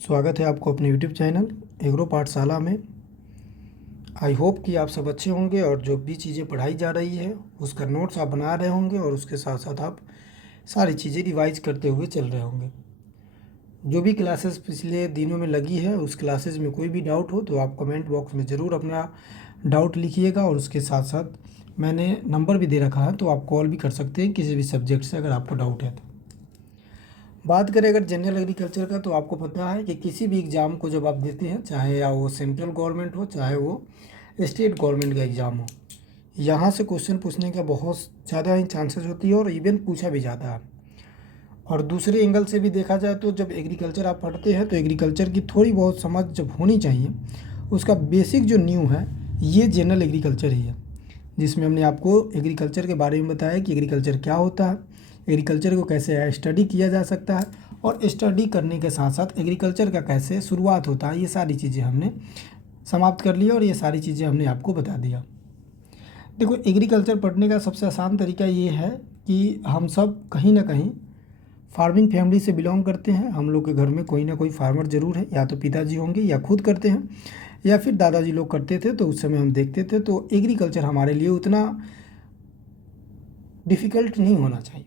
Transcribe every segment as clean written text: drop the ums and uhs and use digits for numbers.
स्वागत है आपको अपने यूट्यूब चैनल एग्रो पाठशाला में। आई होप कि आप सब अच्छे होंगे और जो भी चीज़ें पढ़ाई जा रही है उसका नोट्स आप बना रहे होंगे और उसके साथ साथ आप सारी चीज़ें रिवाइज करते हुए चल रहे होंगे। जो भी क्लासेस पिछले दिनों में लगी है उस क्लासेस में कोई भी डाउट हो तो आप कमेंट बॉक्स में ज़रूर अपना डाउट लिखिएगा और उसके साथ साथ मैंने नंबर भी दे रखा है तो आप कॉल भी कर सकते हैं किसी भी सब्जेक्ट से अगर आपको डाउट है तो। बात करें अगर जनरल एग्रीकल्चर का तो आपको पता है कि किसी भी एग्ज़ाम को जब आप देते हैं, चाहे या वो सेंट्रल गवर्नमेंट हो चाहे वो स्टेट गवर्नमेंट का एग्ज़ाम हो, यहाँ से क्वेश्चन पूछने का बहुत ज़्यादा ही चांसेस होती है और इवन पूछा भी जाता है। और दूसरे एंगल से भी देखा जाए तो जब एग्रीकल्चर आप पढ़ते हैं तो एग्रीकल्चर की थोड़ी बहुत समझ जब होनी चाहिए, उसका बेसिक जो न्यू है ये जनरल एग्रीकल्चर ही है, जिसमें हमने आपको एग्रीकल्चर के बारे में बताया कि एग्रीकल्चर क्या होता है, एग्रीकल्चर को कैसे स्टडी किया जा सकता है और स्टडी करने के साथ साथ एग्रीकल्चर का कैसे शुरुआत होता है, ये सारी चीज़ें हमने समाप्त कर लिया और ये सारी चीज़ें हमने आपको बता दिया। देखो, एग्रीकल्चर पढ़ने का सबसे आसान तरीका ये है कि हम सब कहीं ना कहीं फार्मिंग फैमिली से बिलोंग करते हैं। हम लोग के घर में कोई ना कोई फार्मर ज़रूर है, या तो पिताजी होंगे या खुद करते हैं या फिर दादाजी लोग करते थे तो उस समय हम देखते थे। तो एग्रीकल्चर हमारे लिए उतना डिफ़िकल्ट नहीं होना चाहिए।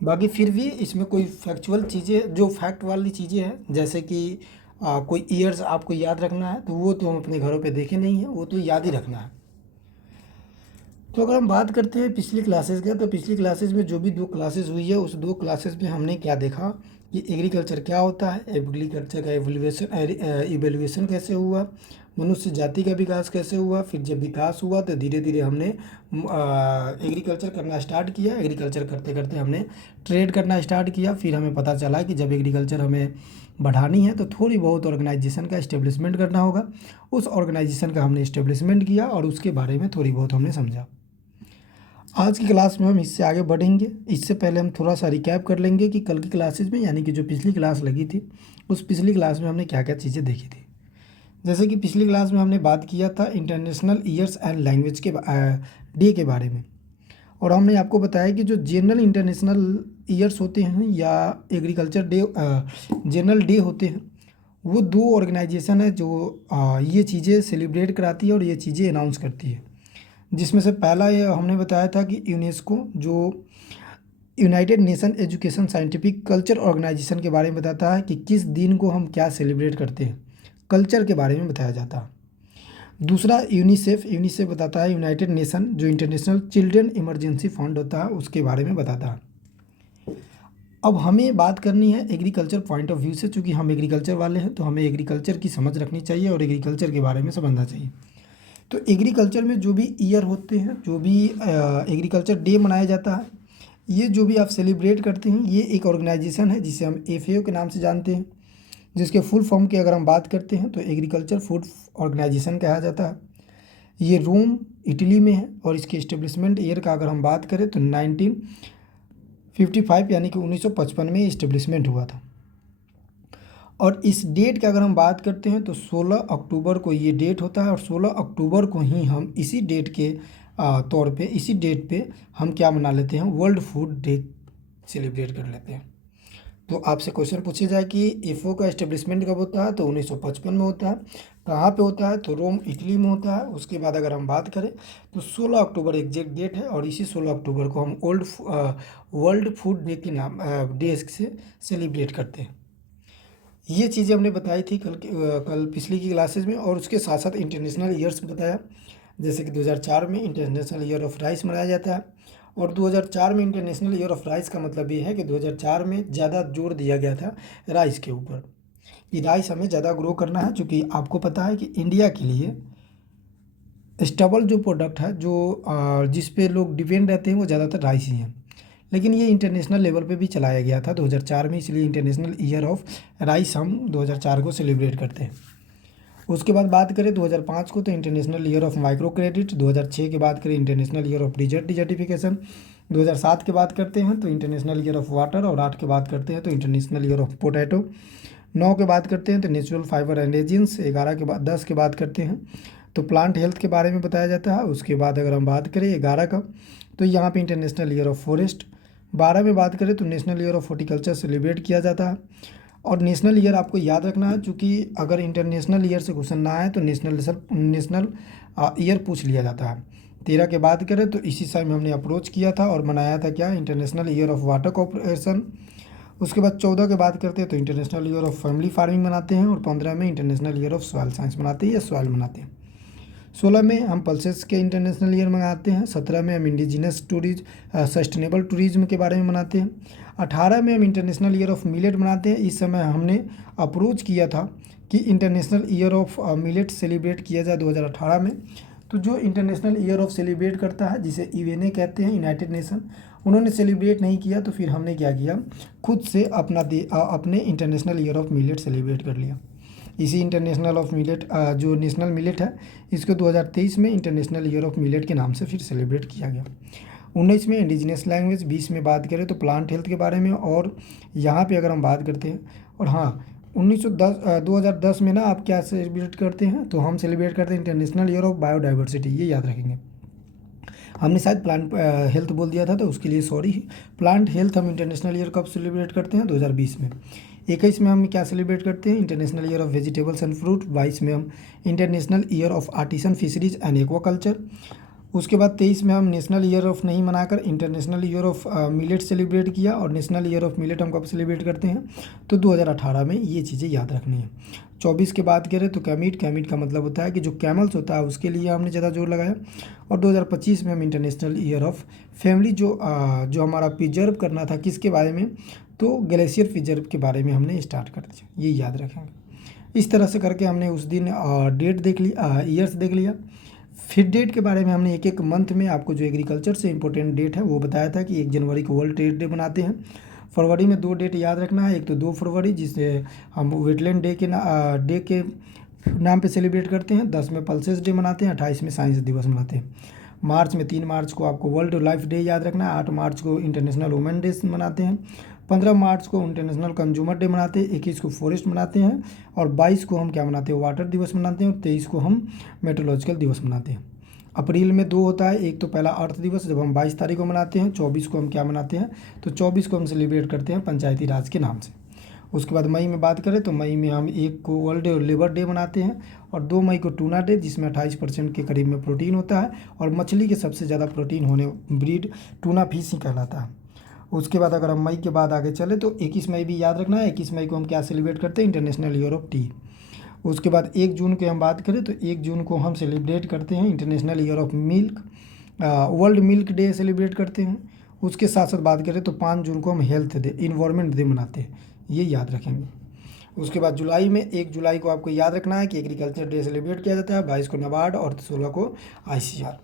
बाकी फिर भी इसमें कोई फैक्चुअल चीज़ें जो फैक्ट वाली चीज़ें हैं, जैसे कि कोई ईयर्स आपको याद रखना है तो वो तो हम अपने घरों पे देखे नहीं हैं, वो तो याद ही रखना है। तो अगर हम बात करते हैं पिछली क्लासेस का, तो पिछली क्लासेस में जो भी 2 क्लासेस हुई है उस 2 क्लासेस में हमने क्या देखा कि एग्रीकल्चर क्या होता है, एग्रीकल्चर का इवोल्यूशन कैसे हुआ, मनुष्य जाति का विकास कैसे हुआ, फिर जब विकास हुआ तो धीरे धीरे हमने एग्रीकल्चर करना स्टार्ट किया। एग्रीकल्चर करते करते हमने ट्रेड करना स्टार्ट किया। फिर हमें पता चला कि जब एग्रीकल्चर हमें बढ़ानी है तो थोड़ी बहुत ऑर्गेनाइजेशन का इस्टेब्लिशमेंट करना होगा। उस ऑर्गेनाइजेशन का हमने इस्टेब्लिशमेंट किया और उसके बारे में थोड़ी बहुत हमने समझा। आज की क्लास में हम इससे आगे बढ़ेंगे। इससे पहले हम थोड़ा सा रिकैप कर लेंगे कि कल की क्लासेस में, यानी कि जो पिछली क्लास लगी थी, उस पिछली क्लास में हमने क्या क्या चीज़ें देखी थी। जैसे कि पिछली क्लास में हमने बात किया था इंटरनेशनल ईयर्स एंड लैंग्वेज के डे के बारे में, और हमने आपको बताया कि जो जनरल इंटरनेशनल ईयर्स होते हैं या एग्रीकल्चर डे जनरल डे होते हैं, वो 2 ऑर्गेनाइजेशन है जो ये चीज़ें सेलिब्रेट कराती है और ये चीज़ें अनाउंस करती है। जिसमें से पहला ये हमने बताया था कि यूनेस्को, जो United Nation Education Scientific Culture Organization के बारे में बताता है कि किस दिन को हम क्या सेलिब्रेट करते हैं, कल्चर के बारे में बताया जाता है। दूसरा यूनिसेफ बताता है, यूनाइटेड नेशन जो इंटरनेशनल चिल्ड्रन इमरजेंसी फंड होता है उसके बारे में बताता है। अब हमें बात करनी है एग्रीकल्चर पॉइंट ऑफ व्यू से। चूँकि हम एग्रीकल्चर वाले हैं तो हमें एग्रीकल्चर की समझ रखनी चाहिए और एग्रीकल्चर के बारे में समझना चाहिए। तो एग्रीकल्चर में जो भी ईयर होते हैं, जो भी एग्रीकल्चर डे मनाया जाता है, ये जो भी आप सेलिब्रेट करते हैं, ये एक ऑर्गेनाइजेशन है जिसे हम FAO के नाम से जानते हैं, जिसके फुल फॉर्म की अगर हम बात करते हैं तो एग्रीकल्चर फूड ऑर्गेनाइजेशन कहा जाता है। ये रोम इटली में है और इसके इस्टेब्लिशमेंट ईयर का अगर हम बात करें तो 1955 यानी कि 1955 में इस्टेब्लिशमेंट हुआ था। और इस डेट की अगर हम बात करते हैं तो 16 अक्टूबर को ये डेट होता है और 16 अक्टूबर को ही हम इसी डेट के तौर पे, इसी डेट पे हम क्या मना लेते हैं, वर्ल्ड फूड डे सेलिब्रेट कर लेते हैं। तो आपसे क्वेश्चन पूछे जाए कि FAO का इस्टेब्लिशमेंट कब होता है तो 1955 में होता है। कहाँ पे होता है तो रोम इटली में होता है। उसके बाद अगर हम बात करें तो 16 अक्टूबर एग्जैक्ट डेट है और इसी 16 अक्टूबर को हम वर्ल्ड फूड डे के नाम डे से सेलिब्रेट करते हैं। ये चीज़ें हमने बताई थी कल पिछली की क्लासेस में। और उसके साथ साथ इंटरनेशनल ईयर्स बताया, जैसे कि 2004 में इंटरनेशनल ईयर ऑफ राइस मनाया जाता है। और 2004 में इंटरनेशनल ईयर ऑफ राइस का मतलब ये है कि 2004 में ज़्यादा जोर दिया गया था राइस के ऊपर, कि राइस हमें ज़्यादा ग्रो करना है। चूँकि आपको पता है कि इंडिया के लिए स्टेबल जो प्रोडक्ट है, जो जिस पे लोग डिपेंड रहते हैं, वो ज़्यादातर राइस ही हैं। लेकिन ये इंटरनेशनल लेवल पे भी चलाया गया था 2004 में, इसलिए इंटरनेशनल ईयर ऑफ राइस हम 2004 को सेलिब्रेट करते हैं। उसके बाद बात करें 2005 को तो international year of micro credit, 2006 की बात करें इंटरनेशनल ईयर ऑफ डिजर्टिफिकेशन, 2007 की बात करते हैं तो इंटरनेशनल ईयर ऑफ वाटर, और 8 की बात करते हैं तो इंटरनेशनल ईयर ऑफ पोटैटो, 9 की बात करते हैं तो नेचुरल फाइबर एंड रेजिन्स, 11 के बाद 10 की बात करते हैं तो प्लांट हेल्थ के बारे में बताया जाता है। उसके बाद अगर हम बात करें 11 का तो यहाँ पे इंटरनेशनल ईयर ऑफ फॉरेस्ट, 12 में बात करें तो national year of horticulture celebrate किया जाता है। और नेशनल ईयर आपको याद रखना है, चूँकि अगर इंटरनेशनल ईयर से क्वेश्चन ना आए तो नेशनल ईयर पूछ लिया जाता है। 13 के बात करें तो इसी समय हमने अप्रोच किया था और मनाया था क्या, international year of water corporation. उसके बाद 14 की बात करते हैं तो international year of family farming मनाते हैं, और 15 में international year of soil science मनाते हैं या सॉइल मनाते हैं। 16 में हम पल्सेस के इंटरनेशनल ईयर मनाते हैं। 17 में हम इंडिजिनस टूरिज्म सस्टेनेबल टूरिज्म के बारे में मनाते हैं। 18 में हम इंटरनेशनल ईयर ऑफ मिलेट मनाते हैं। इस समय हमने अप्रोच किया था कि international year of millet celebrate किया जाए 2018 में। तो जो इंटरनेशनल ईयर ऑफ सेलिब्रेट करता है, जिसे यूएनए कहते हैं, यूनाइटेड नेशन, उन्होंने सेलिब्रेट नहीं किया, तो फिर हमने क्या किया, खुद से अपने international year of millet celebrate कर लिया। इसी इंटरनेशनल ऑफ मिलेट जो नेशनल मिलेट है, इसको 2023 में इंटरनेशनल ईयर ऑफ मिलेट के नाम से फिर सेलिब्रेट किया गया। 19 में इंडिजिनस लैंग्वेज। 20 में बात करें तो प्लांट हेल्थ के बारे में, और यहाँ पे अगर हम बात करते हैं, और हाँ 2010 में ना आप क्या सेलिब्रेट करते हैं, तो हम सेलिब्रेट करते हैं इंटरनेशनल ईयर ऑफ बायोडाइवर्सिटी। ये याद रखेंगे। हमने शायद प्लांट हेल्थ बोल दिया था, तो उसके लिए सॉरी। प्लांट हेल्थ हम इंटरनेशनल ईयर कब सेलिब्रेट करते हैं, 2020 में। 21 में हम क्या सेलिब्रेट करते हैं, international year of vegetables and fruit. 22 में हम international year of artisan fisheries and aquaculture. उसके बाद 23 में हम नेशनल ईयर ऑफ नहीं मनाकर international year of millet celebrate किया, और नेशनल ईयर ऑफ मिलेट हम कब सेलिब्रेट करते हैं, तो 2018 में। ये चीज़ें याद रखनी है। 24 की बात करें तो कैमिट का मतलब होता है कि जो कैमल्स होता है उसके लिए हमने ज़्यादा जोर लगाया। और 2025 में हम इंटरनेशनल ईयर ऑफ फैमिली जो हमारा प्रिजर्व करना था, किसके बारे में, तो ग्लेशियर प्रिजर्व के बारे में हमने स्टार्ट कर दिया। ये याद रखेंगे। इस तरह से करके हमने उस दिन डेट देख लिया, ईयर्स देख लिया। फिर डेट के बारे में हमने एक एक मंथ में आपको जो एग्रीकल्चर से इंपॉर्टेंट डेट है वो बताया था कि 1 जनवरी को वर्ल्ड ट्रेड डे मनाते हैं। फरवरी में 2 डेट याद रखना है। एक तो 2 फरवरी, जिसे हम वेटलैंड डे के नाम पे सेलिब्रेट करते हैं। 10 में पल्सेस डे मनाते हैं। 28 में साइंस दिवस मनाते हैं। मार्च में 3 मार्च को आपको वर्ल्ड लाइफ डे याद रखना है। 8 मार्च को इंटरनेशनल वुमेन डे मनाते हैं। 15 मार्च को इंटरनेशनल कंज्यूमर डे मनाते हैं। 21 को फॉरेस्ट मनाते हैं। और 22 को हम क्या मनाते हैं, वाटर दिवस मनाते हैं। और 23 को हम मेट्रोलॉजिकल दिवस मनाते हैं। अप्रैल में 2 होता है। एक तो पहला अर्थ दिवस, जब हम 22 तारीख को मनाते हैं। 24 को हम क्या मनाते हैं, तो 24 को हम सेलिब्रेट करते हैं पंचायती राज के नाम से। उसके बाद मई में बात करें तो मई में हम 1 को वर्ल्ड लेबर डे मनाते हैं, और 2 मई को टूना डे, जिसमें 28% के करीब में प्रोटीन होता है, और मछली के सबसे ज़्यादा प्रोटीन होने ब्रीड टूना फिश ही कहलाता है। उसके बाद अगर हम मई के बाद आगे चले तो 21 मई भी याद रखना है। 21 मई को हम क्या सेलिब्रेट करते हैं, इंटरनेशनल ईयर ऑफ टी। उसके बाद 1 जून की हम बात करें तो 1 जून को हम सेलिब्रेट करते हैं international year of milk, world milk day celebrate करते हैं। उसके साथ साथ बात करें तो 5 जून को हम हेल्थ डे, इन्वायरमेंट डे मनाते हैं। ये याद रखेंगे। उसके बाद जुलाई में 1 जुलाई को आपको याद रखना है कि एग्रीकल्चर डे सेलिब्रेट किया जाता है। 22 को नाबार्ड और 16 को आईसीआर।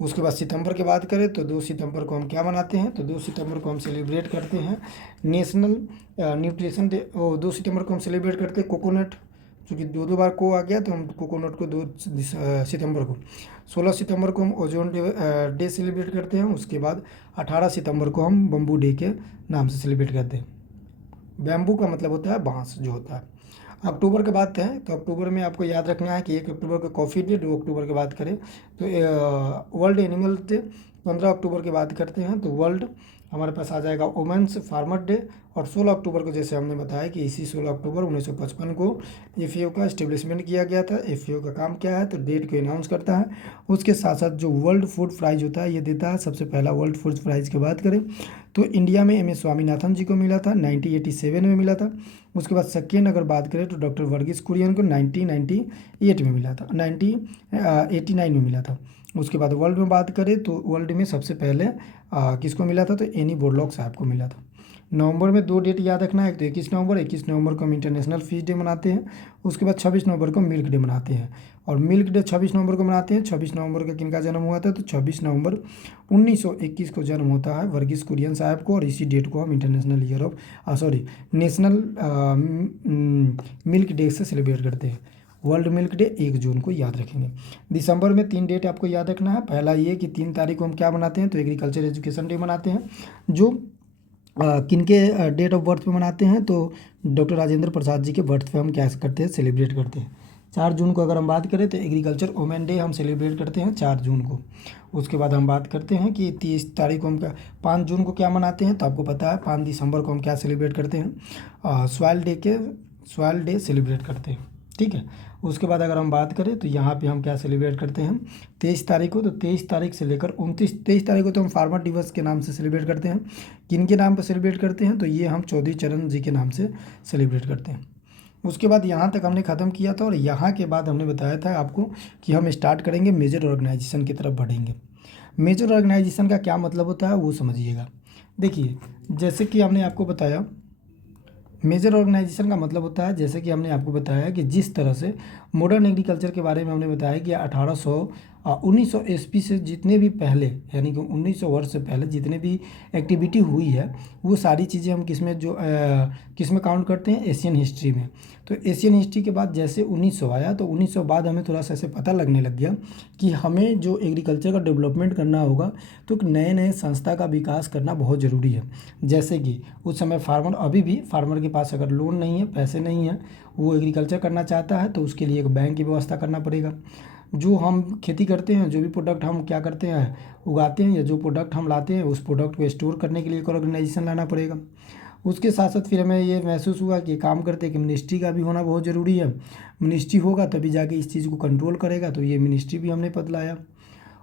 उसके बाद सितंबर की बात करें तो 2 सितंबर को हम क्या मनाते हैं, तो 2 सितंबर को हम सेलिब्रेट करते हैं नेशनल न्यूट्रिशन डे। 2 सितंबर को हम सेलिब्रेट करते हैं कोकोनट, क्योंकि 2 बार को आ गया तो हम कोकोनट को 2 सितंबर को। 16 सितंबर को हम ओजोन डे सेलिब्रेट करते हैं। उसके बाद 18 सितंबर को हम बम्बू डे के नाम से सेलिब्रेट करते हैं। बैम्बू का मतलब होता है बांस जो होता है। अक्टूबर की बात है तो अक्टूबर में आपको याद रखना है कि 1 अक्टूबर को कॉफ़ी डे। 2 अक्टूबर की बात करें तो वर्ल्ड एनिमल डे। 15 अक्टूबर की बात करते हैं तो वर्ल्ड हमारे पास आ जाएगा वुमेन्स फार्मर डे। और 16 अक्टूबर को जैसे हमने बताया कि इसी 16 अक्टूबर 1955 को एफएओ का इस्टेब्लिशमेंट किया गया था। एफएओ का काम क्या है, तो डेट को अनाउंस करता है। उसके साथ साथ जो वर्ल्ड फूड प्राइज होता है ये देता है। सबसे पहला वर्ल्ड फूड प्राइज की बात करें तो इंडिया में एम एस स्वामीनाथन जी को मिला था, 1987 में मिला था। उसके बाद सेकेंड अगर बात करें तो डॉक्टर वर्गीस कुरियन को 1998 में मिला था, 1989 में मिला था। उसके बाद वर्ल्ड में बात करें तो वर्ल्ड में सबसे पहले किसको मिला था, तो एनी बोरलॉग साहब को मिला था। नवंबर में 2 डेट याद रखना है। एक तो 21 नवंबर को हम इंटरनेशनल फिश डे मनाते हैं। उसके बाद 26 नवंबर को मिल्क डे मनाते हैं। और मिल्क डे 26 नवंबर को मनाते हैं। 26 नवंबर का किनका जन्म हुआ था, तो 26 नवंबर 1921 को जन्म होता है वर्गीस कुरियन साहब को। और इसी डेट को हम international year of national milk day से सेलिब्रेट करते हैं। वर्ल्ड मिल्क डे 1 जून को याद रखेंगे। दिसंबर में 3 डेट आपको याद रखना है। पहला ये कि 3 तारीख को हम क्या मनाते हैं, तो एग्रीकल्चर एजुकेशन डे मनाते हैं, जो किनके डेट ऑफ बर्थ पे मनाते हैं, तो डॉक्टर राजेंद्र प्रसाद जी के बर्थ पे हम क्या करते हैं, सेलिब्रेट करते हैं। 4 जून को अगर हम बात करें तो एग्रीकल्चर वुमेन डे हम सेलिब्रेट करते हैं 4 जून को। उसके बाद हम बात करते हैं कि 30 तारीख को हम 5 जून को क्या मनाते हैं, तो आपको पता है 5 दिसंबर को हम क्या सेलिब्रेट करते हैं, सॉइल डे सेलिब्रेट करते हैं, ठीक है। उसके बाद अगर हम बात करें तो यहाँ पे हम क्या सेलिब्रेट करते हैं 23 तारीख को, तो 23 तारीख से लेकर 23 तारीख को तो हम फार्मर दिवस के नाम से सेलिब्रेट करते हैं। किन के नाम पर सेलिब्रेट करते हैं, तो ये हम चौधरी चरण जी के नाम से सेलिब्रेट करते हैं। उसके बाद यहाँ तक हमने ख़त्म किया था, और यहाँ के बाद हमने बताया था आपको कि हम स्टार्ट करेंगे मेजर ऑर्गेनाइजेशन की तरफ बढ़ेंगे। मेजर ऑर्गेनाइजेशन का क्या मतलब होता है वो समझिएगा। देखिए, जैसे कि हमने आपको बताया, मेजर ऑर्गेनाइजेशन का मतलब होता है, जैसे कि हमने आपको बताया कि जिस तरह से मॉडर्न एग्रीकल्चर के बारे में हमने बताया कि 1900 ईस्वी से जितने भी पहले, यानी कि 1900 वर्ष से पहले जितने भी एक्टिविटी हुई है वो सारी चीज़ें हम किस में काउंट करते हैं, एशियन हिस्ट्री में। तो एशियन हिस्ट्री के बाद जैसे 1900 आया, तो 1900 बाद हमें थोड़ा सा ऐसे पता लगने लग गया कि हमें जो एग्रीकल्चर का डेवलपमेंट करना होगा तो नए नए संस्था का विकास करना बहुत ज़रूरी है। जैसे कि उस समय अभी भी फार्मर के पास अगर लोन नहीं है, पैसे नहीं है, वो एग्रीकल्चर करना चाहता है, तो उसके लिए एक बैंक की व्यवस्था करना पड़ेगा। जो हम खेती करते हैं, जो भी प्रोडक्ट हम क्या करते हैं, उगाते हैं, या जो प्रोडक्ट हम लाते हैं, उस प्रोडक्ट को स्टोर करने के लिए एक ऑर्गेनाइजेशन लाना पड़ेगा। उसके साथ साथ फिर हमें ये महसूस हुआ कि काम करते कि मिनिस्ट्री का भी होना बहुत ज़रूरी है। मिनिस्ट्री होगा तभी जाके इस चीज़ को कंट्रोल करेगा, तो ये मिनिस्ट्री भी हमने बदलाया।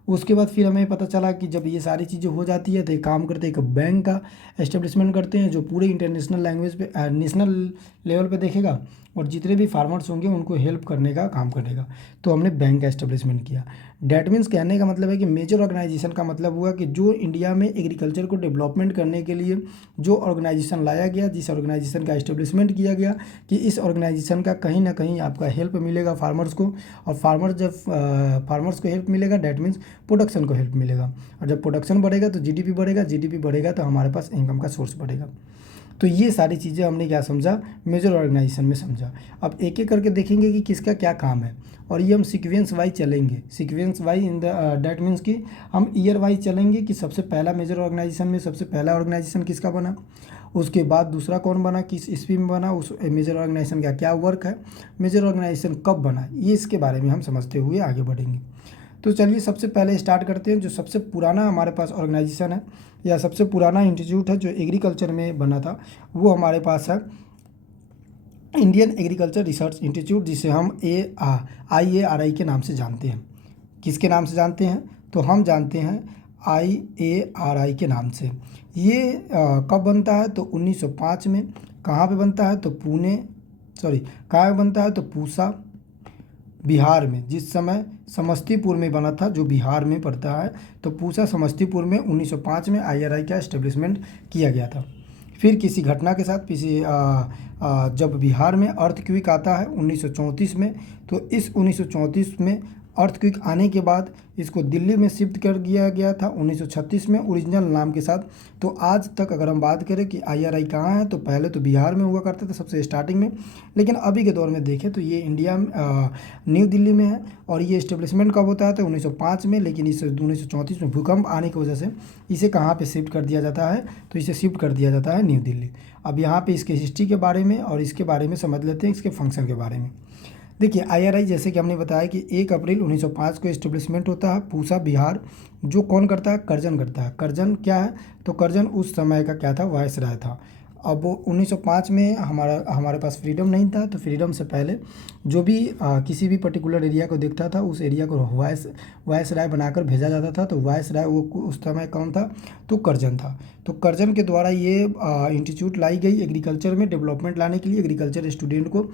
उसके बाद फिर हमें पता चला कि जब ये सारी चीज़ें हो जाती है तो एक काम करते हैं, एक बैंक का एस्टेब्लिशमेंट करते हैं जो पूरे इंटरनेशनल लैंग्वेज पे नेशनल लेवल पे देखेगा और जितने भी फार्मर्स होंगे उनको हेल्प करने का काम करेगा। तो हमने बैंक का एस्टेब्लिशमेंट किया। डैट मीन्स कहने का मतलब है कि मेजर ऑर्गेनाइजेशन का मतलब हुआ कि जो इंडिया में एग्रीकल्चर को डेवलपमेंट करने के लिए जो ऑर्गेनाइजेशन लाया गया, जिस ऑर्गेनाइजेशन का एस्टेब्लिशमेंट किया गया, कि इस ऑर्गेनाइजेशन का कहीं ना कहीं आपका हेल्प मिलेगा फार्मर्स को, और फार्मर्स को हेल्प मिलेगा डैट मीन्स प्रोडक्शन को हेल्प मिलेगा, और जब प्रोडक्शन बढ़ेगा तो जीडीपी बढ़ेगा, जीडीपी बढ़ेगा तो हमारे पास इनकम का सोर्स बढ़ेगा। तो ये सारी चीज़ें हमने क्या समझा, मेजर ऑर्गेनाइजेशन में समझा। अब एक एक करके देखेंगे कि किसका क्या काम है, और ये हम सीक्वेंस वाइज चलेंगे। Sequence wise in the that means कि हम ईयर वाइज चलेंगे कि सबसे पहला मेजर ऑर्गेनाइजेशन में सबसे पहला ऑर्गेनाइजेशन किसका बना, उसके बाद दूसरा कौन बना, किस ईस्वी में बना, उस मेजर ऑर्गेनाइजेशन का क्या वर्क है, मेजर ऑर्गेनाइजेशन कब बना, ये इसके बारे में हम समझते हुए आगे बढ़ेंगे। तो चलिए सबसे पहले स्टार्ट करते हैं। जो सबसे पुराना हमारे पास ऑर्गेनाइजेशन है या सबसे पुराना इंस्टीट्यूट है जो एग्रीकल्चर में बना था, वो हमारे पास है इंडियन एग्रीकल्चर रिसर्च इंस्टीट्यूट, जिसे हम IARI के नाम से जानते हैं। किसके नाम से जानते हैं, तो हम जानते हैं IARI के नाम से। ये कब बनता है, तो 1905 में। कहाँ पे बनता है, तो कहाँ पे बनता है, तो पूसा बिहार में। जिस समय समस्तीपुर में बना था, जो बिहार में पड़ता है, तो पूसा समस्तीपुर में 1905 में IRI का एस्टेब्लिशमेंट किया गया था। फिर किसी घटना के साथ जब बिहार में अर्थक्वेक आता है 1934 में, तो इस 1934 में अर्थक्वेक आने के बाद इसको दिल्ली में शिफ्ट कर दिया गया था 1936 में ओरिजिनल नाम के साथ। तो आज तक अगर हम बात करें कि IRI कहाँ है, तो पहले तो बिहार में हुआ करता था सबसे स्टार्टिंग में, लेकिन अभी के दौर में देखें तो ये इंडिया न्यू दिल्ली में है। और ये इस्टेब्लिशमेंट कब होता है, तो 1905 में, लेकिन इस 1934 में भूकंप आने की वजह से इसे कहाँ पर शिफ्ट कर दिया जाता है, तो इसे शिफ्ट कर दिया जाता है न्यू दिल्ली। अब यहाँ पर इसके हिस्ट्री के बारे में और इसके बारे में समझ लेते हैं, इसके फंक्शन के बारे में। देखिए, IRI जैसे कि हमने बताया कि 1 अप्रैल 1905 को इस्टेब्लिशमेंट होता है पूसा बिहार। जो कौन करता है, कर्जन करता है। कर्जन क्या है, तो कर्जन उस समय का क्या था, वायसराय था। अब 1905 में हमारे पास फ्रीडम नहीं था, तो फ्रीडम से पहले जो भी किसी भी पर्टिकुलर एरिया को देखता था, उस एरिया को वायसराय बनाकर भेजा जाता था। तो वायसराय वो उस समय कौन था, तो कर्जन था। तो कर्जन के द्वारा ये इंस्टीट्यूट लाई गई एग्रीकल्चर में डेवलपमेंट लाने के लिए, एग्रीकल्चर स्टूडेंट को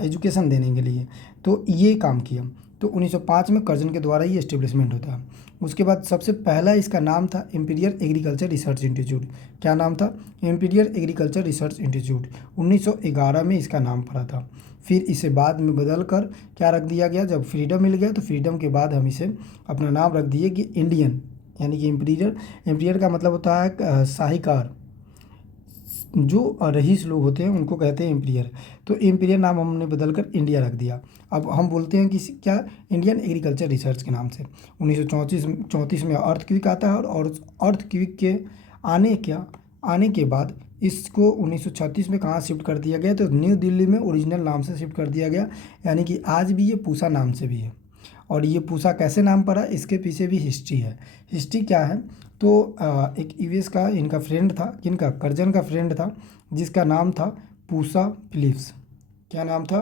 एजुकेशन देने के लिए। तो ये काम किया। तो 1905 में कर्जन के द्वारा ही इस्टेब्लिशमेंट होता है। उसके बाद सबसे पहला इसका नाम था इंपीरियल एग्रीकल्चर रिसर्च इंस्टीट्यूट। क्या नाम था, इंपीरियल एग्रीकल्चर रिसर्च इंस्टीट्यूट। 1911 में इसका नाम पड़ा था। फिर इसे बाद में बदल कर क्या रख दिया गया, जब फ्रीडम मिल गया तो फ्रीडम के बाद हम इसे अपना नाम रख दिए कि इंडियन, यानी कि इंपीरियल का मतलब होता है शाहीकार। जो रईस लोग होते हैं उनको कहते हैं इंपीरियर। तो इंपीरियर नाम हमने बदल कर इंडिया रख दिया। अब हम बोलते हैं कि क्या, इंडियन एग्रीकल्चर रिसर्च के नाम से। 1934 में अर्थक्वेक आता है, और अर्थक्वेक के आने के बाद इसको 1936 में कहाँ शिफ्ट कर दिया गया, तो न्यू दिल्ली में ओरिजिनल नाम से शिफ्ट कर दिया गया, यानी कि आज भी ये पूसा नाम से भी है। और ये पूसा कैसे नाम पड़ा, इसके पीछे भी हिस्ट्री है। हिस्ट्री क्या है, तो एक यूएस का इनका फ्रेंड था, किनका, कर्जन का फ्रेंड था, जिसका नाम था पूसा फिलिप्स। क्या नाम था,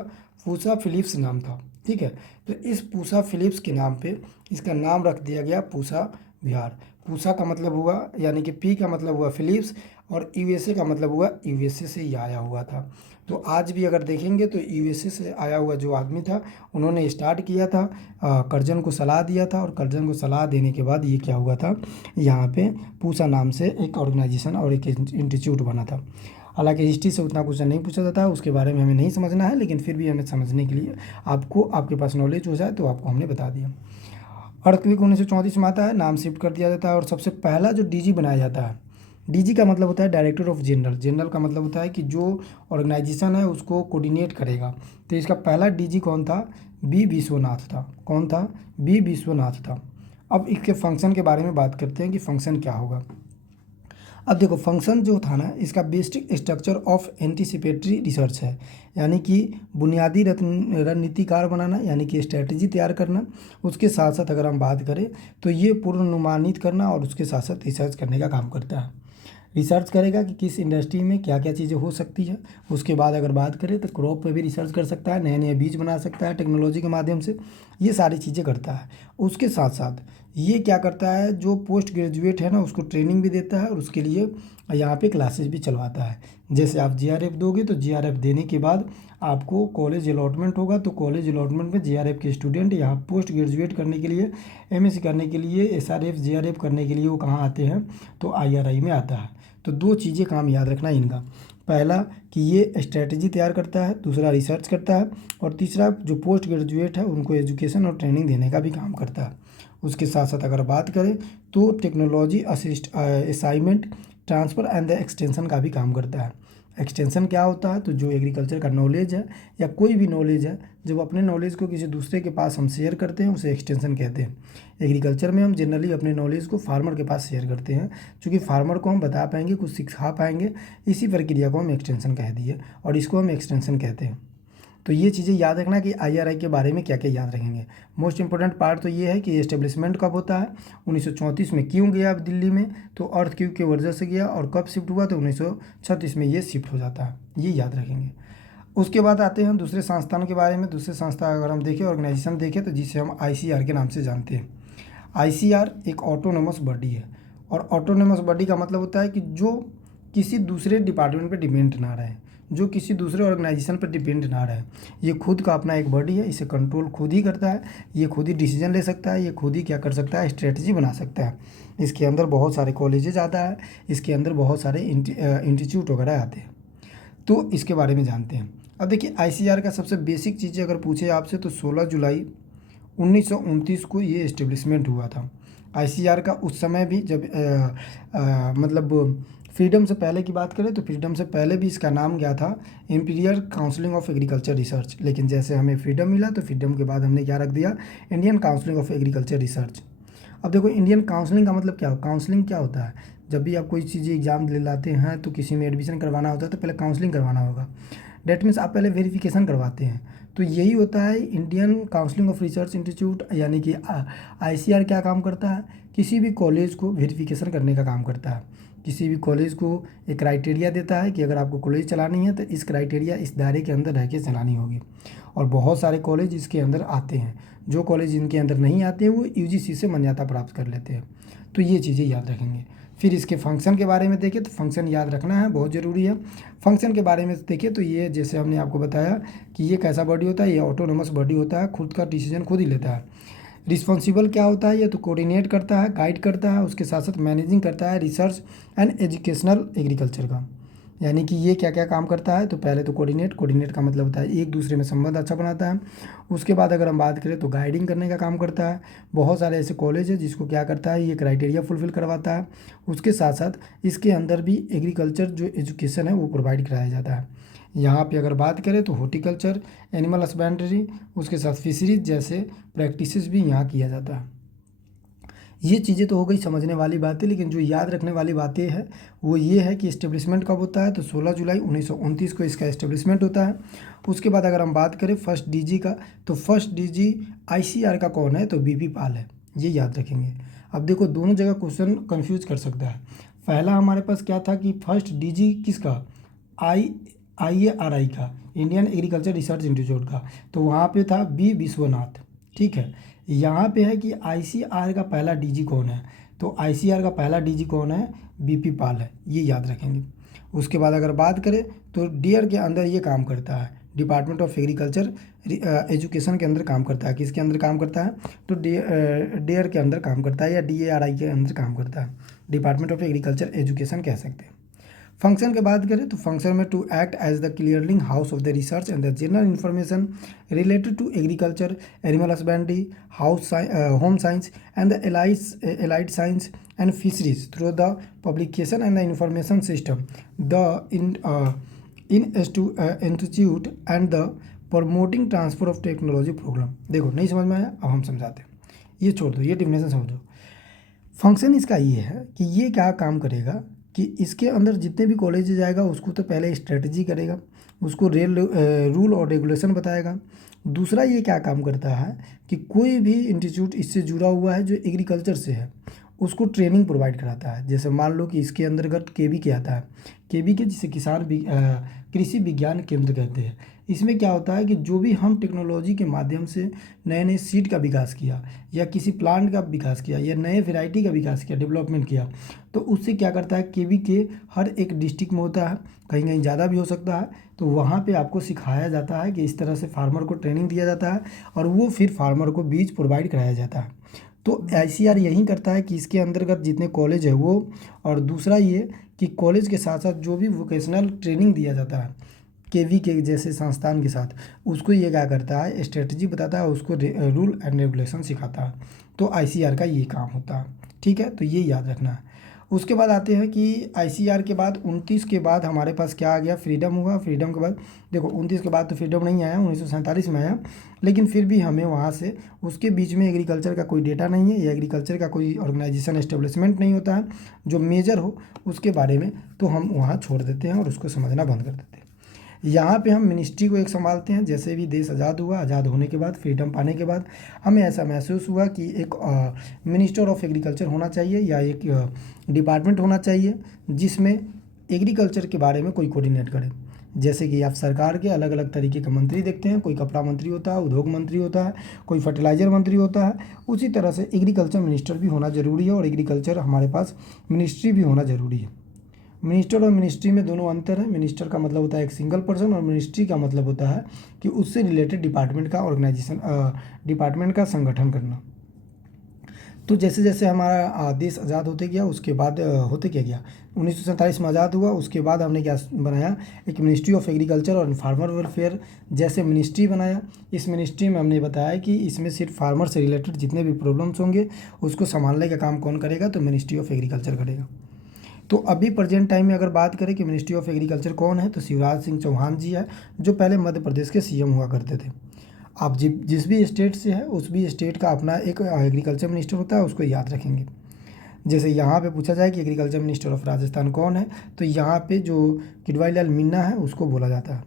पूसा फिलिप्स नाम था, ठीक है। तो इस पूसा फिलिप्स के नाम पे इसका नाम रख दिया गया पूसा विहार। पूसा का मतलब हुआ, यानी कि पी का मतलब हुआ फिलिप्स, और यूएसए का मतलब हुआ यूएसए से ही आया हुआ था। तो आज भी अगर देखेंगे तो यूएसए से आया हुआ जो आदमी था, उन्होंने स्टार्ट किया था, कर्जन को सलाह दिया था, और कर्जन को सलाह देने के बाद ये क्या हुआ था, यहाँ पे पूसा नाम से एक ऑर्गेनाइजेशन और एक इंस्टीट्यूट बना था। हालांकि हिस्ट्री से उतना कुछ नहीं पूछा जाता है, उसके बारे में हमें नहीं समझना है, लेकिन फिर भी हमें समझने के लिए आपको, आपके पास नॉलेज हो जाए तो आपको हमने बता दिया। अर्थक्वेक 1934 में आता है, नाम शिफ्ट कर दिया जाता है, और सबसे पहला जो डीजी बनाया जाता है, डीजी का मतलब होता है डायरेक्टर ऑफ जनरल, जनरल का मतलब होता है कि जो ऑर्गेनाइजेशन है उसको कोऑर्डिनेट करेगा। तो इसका पहला डीजी कौन था, बी विश्वनाथ था। कौन था, बी विश्वनाथ था। अब इसके फंक्शन के बारे में बात करते हैं कि फंक्शन क्या होगा। अब देखो फंक्शन जो था ना, इसका basic structure of anticipatory research है, यानी कि बुनियादी रणनीतिकार बनाना, यानी कि स्ट्रैटेजी तैयार करना। उसके साथ साथ अगर हम बात करें तो ये पूर्वानुमानित करना, और उसके साथ साथ रिसर्च करने का काम करता है। रिसर्च करेगा कि किस इंडस्ट्री में क्या क्या चीज़ें हो सकती है। उसके बाद अगर बात करें तो क्रॉप पे भी रिसर्च कर सकता है, नए नए बीज बना सकता है टेक्नोलॉजी के माध्यम से, ये सारी चीज़ें करता है। उसके साथ साथ ये क्या करता है, जो पोस्ट ग्रेजुएट है ना उसको ट्रेनिंग भी देता है, और उसके लिए यहाँ पे क्लासेस भी चलवाता है। जैसे आप जीआरएफ दोगे तो जीआरएफ देने के बाद आपको कॉलेज अलॉटमेंट होगा, तो कॉलेज अलॉटमेंट में जीआरएफ के स्टूडेंट यहाँ पोस्ट ग्रेजुएट करने के लिए, एमएससी करने के लिए, एसआरएफ जीआरएफ करने के लिए वो कहाँ आते हैं, तो आईआरआई में आता है। तो दो चीज़ें काम याद रखना इनका, पहला कि ये स्ट्रेटजी तैयार करता है, दूसरा रिसर्च करता है, और तीसरा जो पोस्ट ग्रेजुएट है उनको एजुकेशन और ट्रेनिंग देने का भी काम करता है। उसके साथ साथ अगर बात करें तो technology assignment, transfer and the extension का भी काम करता है। एक्सटेंशन क्या होता है, तो जो एग्रीकल्चर का नॉलेज है या कोई भी नॉलेज है, जब अपने नॉलेज को किसी दूसरे के पास हम शेयर करते हैं उसे एक्सटेंशन कहते हैं। एग्रीकल्चर में हम जनरली अपने नॉलेज को फार्मर के पास शेयर करते हैं, क्योंकि फार्मर को हम बता पाएंगे, कुछ सिखा पाएंगे, इसी प्रक्रिया को हम एक्सटेंशन कह दिए, और इसको हम एक्सटेंशन कहते हैं। तो ये चीज़ें याद रखना कि आईआरआई के बारे में क्या क्या याद रखेंगे। मोस्ट इंपॉर्टेंट पार्ट तो ये है कि एस्टेब्लिशमेंट कब होता है, 1934 में क्यों गया अब दिल्ली में, तो अर्थक्वेक की वजह से गया, और कब शिफ्ट हुआ, तो 1936 में ये शिफ्ट हो जाता है, ये याद रखेंगे। उसके बाद आते हैं दूसरे संस्थान के बारे में। दूसरे संस्था अगर हम देखें, ऑर्गेनाइजेशन देखें, तो जिसे हम आईसीआर के नाम से जानते हैं। आईसीआर एक ऑटोनोमस बॉडी है, और ऑटोनोमस बॉडी का मतलब होता है कि जो किसी दूसरे डिपार्टमेंट पर डिपेंड ना रहे, जो किसी दूसरे ऑर्गेनाइजेशन पर डिपेंड ना रहे। ये खुद का अपना एक बॉडी है, इसे कंट्रोल खुद ही करता है, ये खुद ही डिसीजन ले सकता है, ये खुद ही क्या कर सकता है, स्ट्रेटजी बना सकता है। इसके अंदर बहुत सारे कॉलेजेज आता है, इसके अंदर बहुत सारे इंस्टीट्यूट वगैरह आते हैं। तो इसके बारे में जानते हैं। अब देखिए आईसीआर का सबसे बेसिक चीज़ें अगर पूछे आपसे, तो 16 जुलाई 1929 को ये इस्टेब्लिशमेंट हुआ था। आईसीआर का उस समय भी जब मतलब फ्रीडम से पहले की बात करें तो फ्रीडम से पहले भी इसका नाम गया था imperial counselling of agriculture research, लेकिन जैसे हमें फ्रीडम मिला तो फ्रीडम के बाद हमने क्या रख दिया, Indian counselling of agriculture research. अब देखो इंडियन काउंसलिंग का मतलब क्या, काउंसलिंग क्या होता है, जब भी आप कोई चीज़ एग्जाम ले लाते हैं तो किसी में एडमिशन करवाना होता है तो पहले काउंसलिंग करवाना होगा, डेट मीन्स आप पहले वेरिफिकेशन करवाते हैं। तो यही होता है Indian counselling of research institute, यानी कि आईसीआर क्या काम करता है, किसी भी कॉलेज को वेरिफिकेशन करने का काम करता है। किसी भी कॉलेज को एक क्राइटेरिया देता है कि अगर आपको कॉलेज चलानी है तो इस क्राइटेरिया, इस दायरे के अंदर रह के चलानी होगी, और बहुत सारे कॉलेज इसके अंदर आते हैं। जो कॉलेज इनके अंदर नहीं आते हैं वो यूजीसी से मान्यता प्राप्त कर लेते हैं। तो ये चीज़ें याद रखेंगे। फिर इसके फंक्शन के बारे में देखें तो फंक्शन याद रखना है, बहुत ज़रूरी है। फंक्शन के बारे में देखें तो ये जैसे हमने आपको बताया कि ये कैसा बॉडी होता है, ये ऑटोनोमस बॉडी होता है, खुद का डिसीजन खुद ही लेता है। रिस्पॉन्सिबल क्या होता है, ये तो कोऑर्डिनेट करता है, गाइड करता है, उसके साथ साथ मैनेजिंग करता है रिसर्च एंड एजुकेशनल एग्रीकल्चर का। यानी कि ये क्या क्या काम करता है, तो पहले तो कोऑर्डिनेट का मतलब होता है एक दूसरे में संबंध अच्छा बनाता है। उसके बाद अगर हम बात करें तो गाइडिंग करने का काम करता है। बहुत सारे ऐसे कॉलेज है जिसको क्या करता है, ये क्राइटेरिया फुलफिल करवाता है। उसके साथ साथ इसके अंदर भी एग्रीकल्चर जो एजुकेशन है वो प्रोवाइड कराया जाता है। यहाँ पे अगर बात करें तो हॉर्टिकल्चर, एनिमल हस्बेंड्री, उसके साथ फिशरीज जैसे प्रैक्टिसेस भी यहाँ किया जाता है। ये चीज़ें तो हो गई समझने वाली बातें, लेकिन जो याद रखने वाली बातें हैं वो ये है कि इस्टेब्लिशमेंट कब होता है, तो 16 जुलाई 1929 को इसका इस्टेब्लिशमेंट होता है। उसके बाद अगर हम बात करें फर्स्ट डीजी का, तो फर्स्ट डीजी आईसीआर का कौन है, तो बीपी पाल है, ये याद रखेंगे। अब देखो दोनों जगह क्वेश्चन कंफ्यूज कर सकता है। पहला हमारे पास क्या था कि फर्स्ट डीजी किसका, IARI का, इंडियन एग्रीकल्चर रिसर्च इंस्टीट्यूट का, तो वहाँ पे था बी विश्वनाथ, ठीक है। यहाँ पे है कि आईसीआर का पहला डीजी कौन है, तो आईसीआर का पहला डीजी कौन है, बीपी पाल है, ये याद रखेंगे। उसके बाद अगर बात करें तो डियर के अंदर ये काम करता है, डिपार्टमेंट ऑफ एग्रीकल्चर एजुकेशन के अंदर काम करता है। किसके अंदर काम करता है, तो डियर के अंदर काम करता है, या DARI के अंदर काम करता है, डिपार्टमेंट ऑफ एग्रीकल्चर एजुकेशन कह सकते हैं। फंक्शन की बात करें तो फंक्शन में to act as the clearing house of the research and the general information related to agriculture, animal husbandry, home science and the allied science and fisheries through the publication and the information system, the institute and the promoting transfer of technology programme. देखो नहीं समझ में आया, अब हम समझाते हैं, ये छोड़ दो, ये डिफिनेशन समझो। फंक्शन इसका ये है कि ये क्या काम करेगा कि इसके अंदर जितने भी कॉलेज जाएगा उसको तो पहले स्ट्रेटजी करेगा, उसको रूल और रेगुलेशन बताएगा। दूसरा ये क्या काम करता है कि कोई भी इंस्टीट्यूट इससे जुड़ा हुआ है जो एग्रीकल्चर से है उसको ट्रेनिंग प्रोवाइड कराता है। जैसे मान लो कि इसके अंतर्गत केवी के आता है, केवी के जिसे कृषि विज्ञान केंद्र कहते हैं। इसमें क्या होता है कि जो भी हम टेक्नोलॉजी के माध्यम से नए नए सीड का विकास किया, या किसी प्लांट का विकास किया, या नए वैरायटी का विकास किया, डेवलपमेंट किया, तो उससे क्या करता है, केवी के हर एक डिस्ट्रिक्ट में होता है, कहीं कहीं ज़्यादा भी हो सकता है, तो वहाँ पे आपको सिखाया जाता है कि इस तरह से फार्मर को ट्रेनिंग दिया जाता है और वो फिर फार्मर को बीज प्रोवाइड कराया जाता है। तो आईसीआर यही करता है कि इसके अंतर्गत जितने कॉलेज है वो, और दूसरा ये कि कॉलेज के साथ साथ जो भी वोकेशनल ट्रेनिंग दिया जाता है केवी के जैसे संस्थान के साथ, उसको ये क्या करता है, स्ट्रेटजी बताता है, उसको रूल एंड रेगुलेशन सिखाता है। तो आईसीआर का ये काम होता है, ठीक है, तो ये याद रखना है। उसके बाद आते हैं कि आईसीआर के बाद 29 के बाद हमारे पास क्या आ गया, फ्रीडम हुआ। फ्रीडम के बाद देखो 29 के बाद तो फ्रीडम नहीं आया, 1947 में आया, लेकिन फिर भी हमें वहाँ से उसके बीच में एग्रीकल्चर का कोई डेटा नहीं है, या एग्रीकल्चर का कोई ऑर्गेनाइजेशन एस्टेब्लिशमेंट नहीं होता है जो मेजर हो उसके बारे में, तो हम वहाँ छोड़ देते हैं और उसको समझना बंद कर देते हैं। यहाँ पे हम मिनिस्ट्री को एक संभालते हैं। जैसे भी देश आज़ाद हुआ, आज़ाद होने के बाद, फ्रीडम पाने के बाद हमें ऐसा महसूस हुआ कि एक मिनिस्टर ऑफ एग्रीकल्चर होना चाहिए, या एक डिपार्टमेंट होना चाहिए जिसमें एग्रीकल्चर के बारे में कोई कोऑर्डिनेट करे। जैसे कि आप सरकार के अलग अलग तरीके के मंत्री देखते हैं, कोई कपड़ा मंत्री होता है, उद्योग मंत्री होता है, कोई फर्टिलाइज़र मंत्री होता है, उसी तरह से एग्रीकल्चर मिनिस्टर भी होना ज़रूरी है, और एग्रीकल्चर हमारे पास मिनिस्ट्री भी होना ज़रूरी है। मिनिस्टर और मिनिस्ट्री में दोनों अंतर है। मिनिस्टर का मतलब होता है एक सिंगल पर्सन, और मिनिस्ट्री का मतलब होता है कि उससे रिलेटेड डिपार्टमेंट का ऑर्गेनाइजेशन, डिपार्टमेंट का संगठन करना। तो जैसे जैसे हमारा देश आज़ाद होते गया, उसके बाद होते क्या गया, 1947 में आज़ाद हुआ, उसके बाद हमने क्या बनाया, एक मिनिस्ट्री ऑफ एग्रीकल्चर और फार्मर वेलफेयर जैसे मिनिस्ट्री बनाया। इस मिनिस्ट्री में हमने बताया कि इसमें सिर्फ फार्मर से रिलेटेड जितने भी प्रॉब्लम्स होंगे उसको संभालने का काम कौन करेगा, तो मिनिस्ट्री ऑफ एग्रीकल्चर करेगा। तो अभी प्रेजेंट टाइम में अगर बात करें कि मिनिस्ट्री ऑफ एग्रीकल्चर कौन है, तो शिवराज सिंह चौहान जी है, जो पहले मध्य प्रदेश के सीएम हुआ करते थे। आप जिस भी स्टेट से है उस भी स्टेट का अपना एक एग्रीकल्चर मिनिस्टर होता है, उसको याद रखेंगे। जैसे यहाँ पे पूछा जाए कि एग्रीकल्चर मिनिस्टर ऑफ राजस्थान कौन है, तो यहाँ पे जो किडवाई लाल मीणा है उसको बोला जाता है।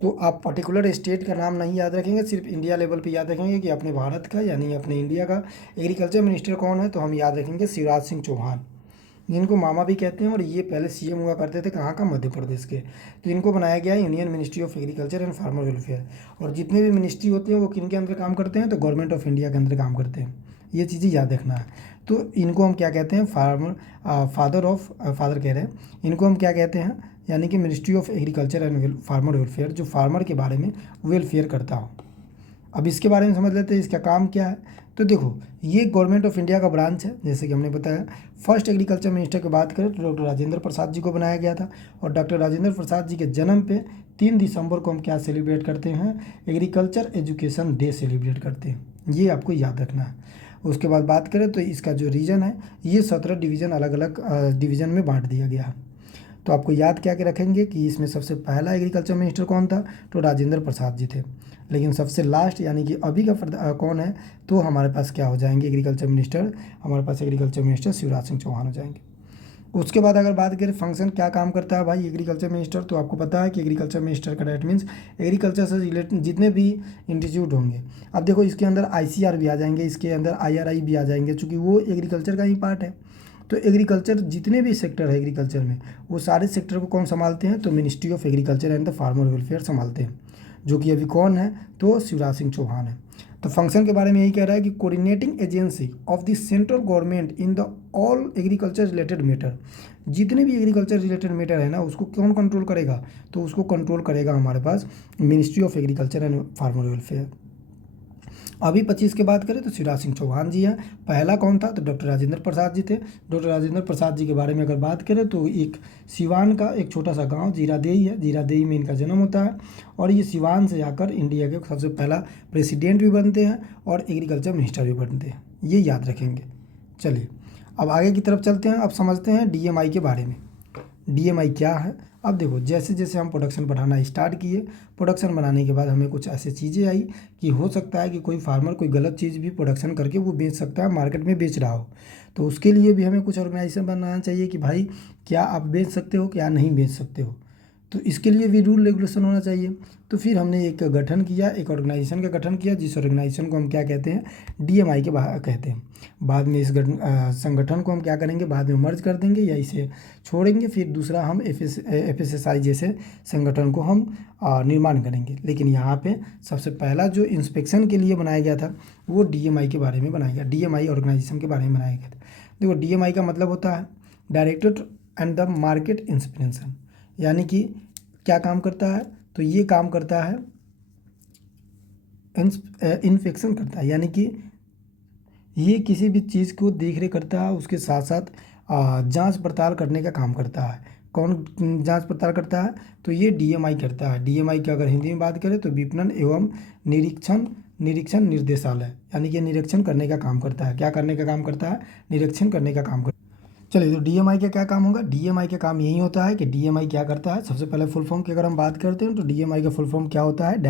तो आप पर्टिकुलर स्टेट का नाम नहीं याद रखेंगे, सिर्फ इंडिया लेवल पे याद रखेंगे कि अपने भारत का यानी अपने इंडिया का एग्रीकल्चर मिनिस्टर कौन है, तो हम याद रखेंगे शिवराज सिंह चौहान, जिनको मामा भी कहते हैं, और ये पहले सीएम हुआ करते थे कहाँ का, मध्य प्रदेश के। तो इनको बनाया गया है union ministry of agriculture and farmer welfare. और जितने भी मिनिस्ट्री होती हैं वो किन के अंदर काम करते हैं, तो गवर्नमेंट ऑफ इंडिया के अंदर काम करते हैं। ये चीज़ें याद रखना है। तो इनको हम क्या कहते हैं, फादर कह रहे हैं, इनको हम क्या कहते हैं, यानी कि ministry of agriculture and farmer welfare, जो फार्मर के बारे में वेलफेयर करता हो। अब इसके बारे में समझ लेते हैं इसका काम क्या है। तो देखो ये गवर्नमेंट ऑफ इंडिया का ब्रांच है, जैसे कि हमने बताया। फर्स्ट एग्रीकल्चर मिनिस्टर की बात करें तो डॉक्टर राजेंद्र प्रसाद जी को बनाया गया था, और डॉक्टर राजेंद्र प्रसाद जी के जन्म पे 3 दिसंबर को हम क्या सेलिब्रेट करते हैं, एग्रीकल्चर एजुकेशन डे सेलिब्रेट करते हैं। ये आपको याद रखना है। उसके बाद बात करें तो इसका जो रीजन है, ये 17 डिवीज़न अलग अलग डिवीज़न में बांट दिया गया है। तो आपको याद क्या क्या रखेंगे कि इसमें सबसे पहला एग्रीकल्चर मिनिस्टर कौन था, तो राजेंद्र प्रसाद जी थे। लेकिन सबसे लास्ट यानी कि अभी का कौन है, तो हमारे पास क्या हो जाएंगे एग्रीकल्चर मिनिस्टर, हमारे पास एग्रीकल्चर मिनिस्टर शिवराज सिंह चौहान हो जाएंगे। उसके बाद अगर बात करें फंक्शन क्या काम करता है भाई एग्रीकल्चर मिनिस्टर, तो आपको पता है कि एग्रीकल्चर मिनिस्टर का डेट मीन्स एग्रीकल्चर से रिलेटेड जितने भी इंस्टीट्यूट होंगे। अब देखो इसके अंदर आईसीआर भी आ जाएंगे, इसके अंदर आईआरआई भी आ जाएंगे, चूँकि वो एग्रीकल्चर का ही पार्ट है। तो एग्रीकल्चर जितने भी सेक्टर है एग्रीकल्चर में, वो सारे सेक्टर को कौन संभालते हैं, तो ministry of agriculture and the farmer welfare संभालते हैं, जो कि अभी कौन है, तो शिवराज सिंह चौहान है। तो फंक्शन के बारे में यही कह रहा है कि coordinating agency of the central government in the all agriculture related matter, जितने भी एग्रीकल्चर रिलेटेड मैटर है ना उसको कौन कंट्रोल करेगा, तो उसको कंट्रोल करेगा हमारे पास ministry of agriculture and farmer welfare. अभी 25 की बात करें तो शिवराज सिंह चौहान जी हैं। पहला कौन था, तो डॉक्टर राजेंद्र प्रसाद जी थे। डॉक्टर राजेंद्र प्रसाद जी के बारे में अगर बात करें तो एक सिवान का एक छोटा सा गांव जीरादेई है, जीरादेई में इनका जन्म होता है और ये सिवान से जाकर इंडिया के सबसे पहला प्रेसिडेंट भी बनते हैं और एग्रीकल्चर मिनिस्टर भी बनते हैं, ये याद रखेंगे। चलिए अब आगे की तरफ चलते हैं, अब समझते हैं डीएमआई के बारे में। डीएमआई क्या है, अब देखो जैसे जैसे हम प्रोडक्शन बढ़ाना स्टार्ट किए, प्रोडक्शन बनाने के बाद हमें कुछ ऐसी चीज़ें आई कि हो सकता है कि कोई फार्मर कोई गलत चीज़ भी प्रोडक्शन करके वो बेच सकता है, मार्केट में बेच रहा हो। तो उसके लिए भी हमें कुछ ऑर्गेनाइजेशन बनाना चाहिए कि भाई क्या आप बेच सकते हो, क्या नहीं बेच सकते हो। तो इसके लिए भी रूल रेगुलेशन होना चाहिए। तो फिर हमने एक गठन किया, एक ऑर्गेनाइजेशन का गठन किया, जिस ऑर्गेनाइजेशन को हम क्या कहते हैं, डीएमआई के कहते हैं। बाद में इस संगठन को हम क्या करेंगे, बाद में मर्ज कर देंगे या इसे छोड़ेंगे, फिर दूसरा हम एफएसएसआई जैसे संगठन को हम निर्माण करेंगे। लेकिन यहाँ पे सबसे पहला जो इंस्पेक्शन के लिए बनाया गया था वो डीएमआई के बारे में बनाया गया, डीएमआई ऑर्गेनाइजेशन के बारे में बनाया गया था। देखो डीएमआई का मतलब होता है directorate and the market inspection, यानी कि क्या काम करता है, तो ये काम करता है इन्फेक्शन करता है, यानी कि ये किसी भी चीज़ को देख रेख करता है, उसके साथ साथ जांच पड़ताल करने का काम करता है। कौन जांच पड़ताल करता है, तो ये डीएमआई करता है। डीएमआई की अगर हिंदी में बात करें तो विपणन एवं निरीक्षण निर्देशालय, यानी कि निरीक्षण करने का काम करता है। क्या करने का काम करता है, निरीक्षण करने का काम करता है। चलिए तो डीएमआई का क्या काम होगा, डीएमआई का काम यही होता है कि डीएमआई क्या करता है, सबसे पहले फुल फॉर्म की अगर हम बात करते हैं तो डीएमआई का फुल फॉर्म क्या होता है,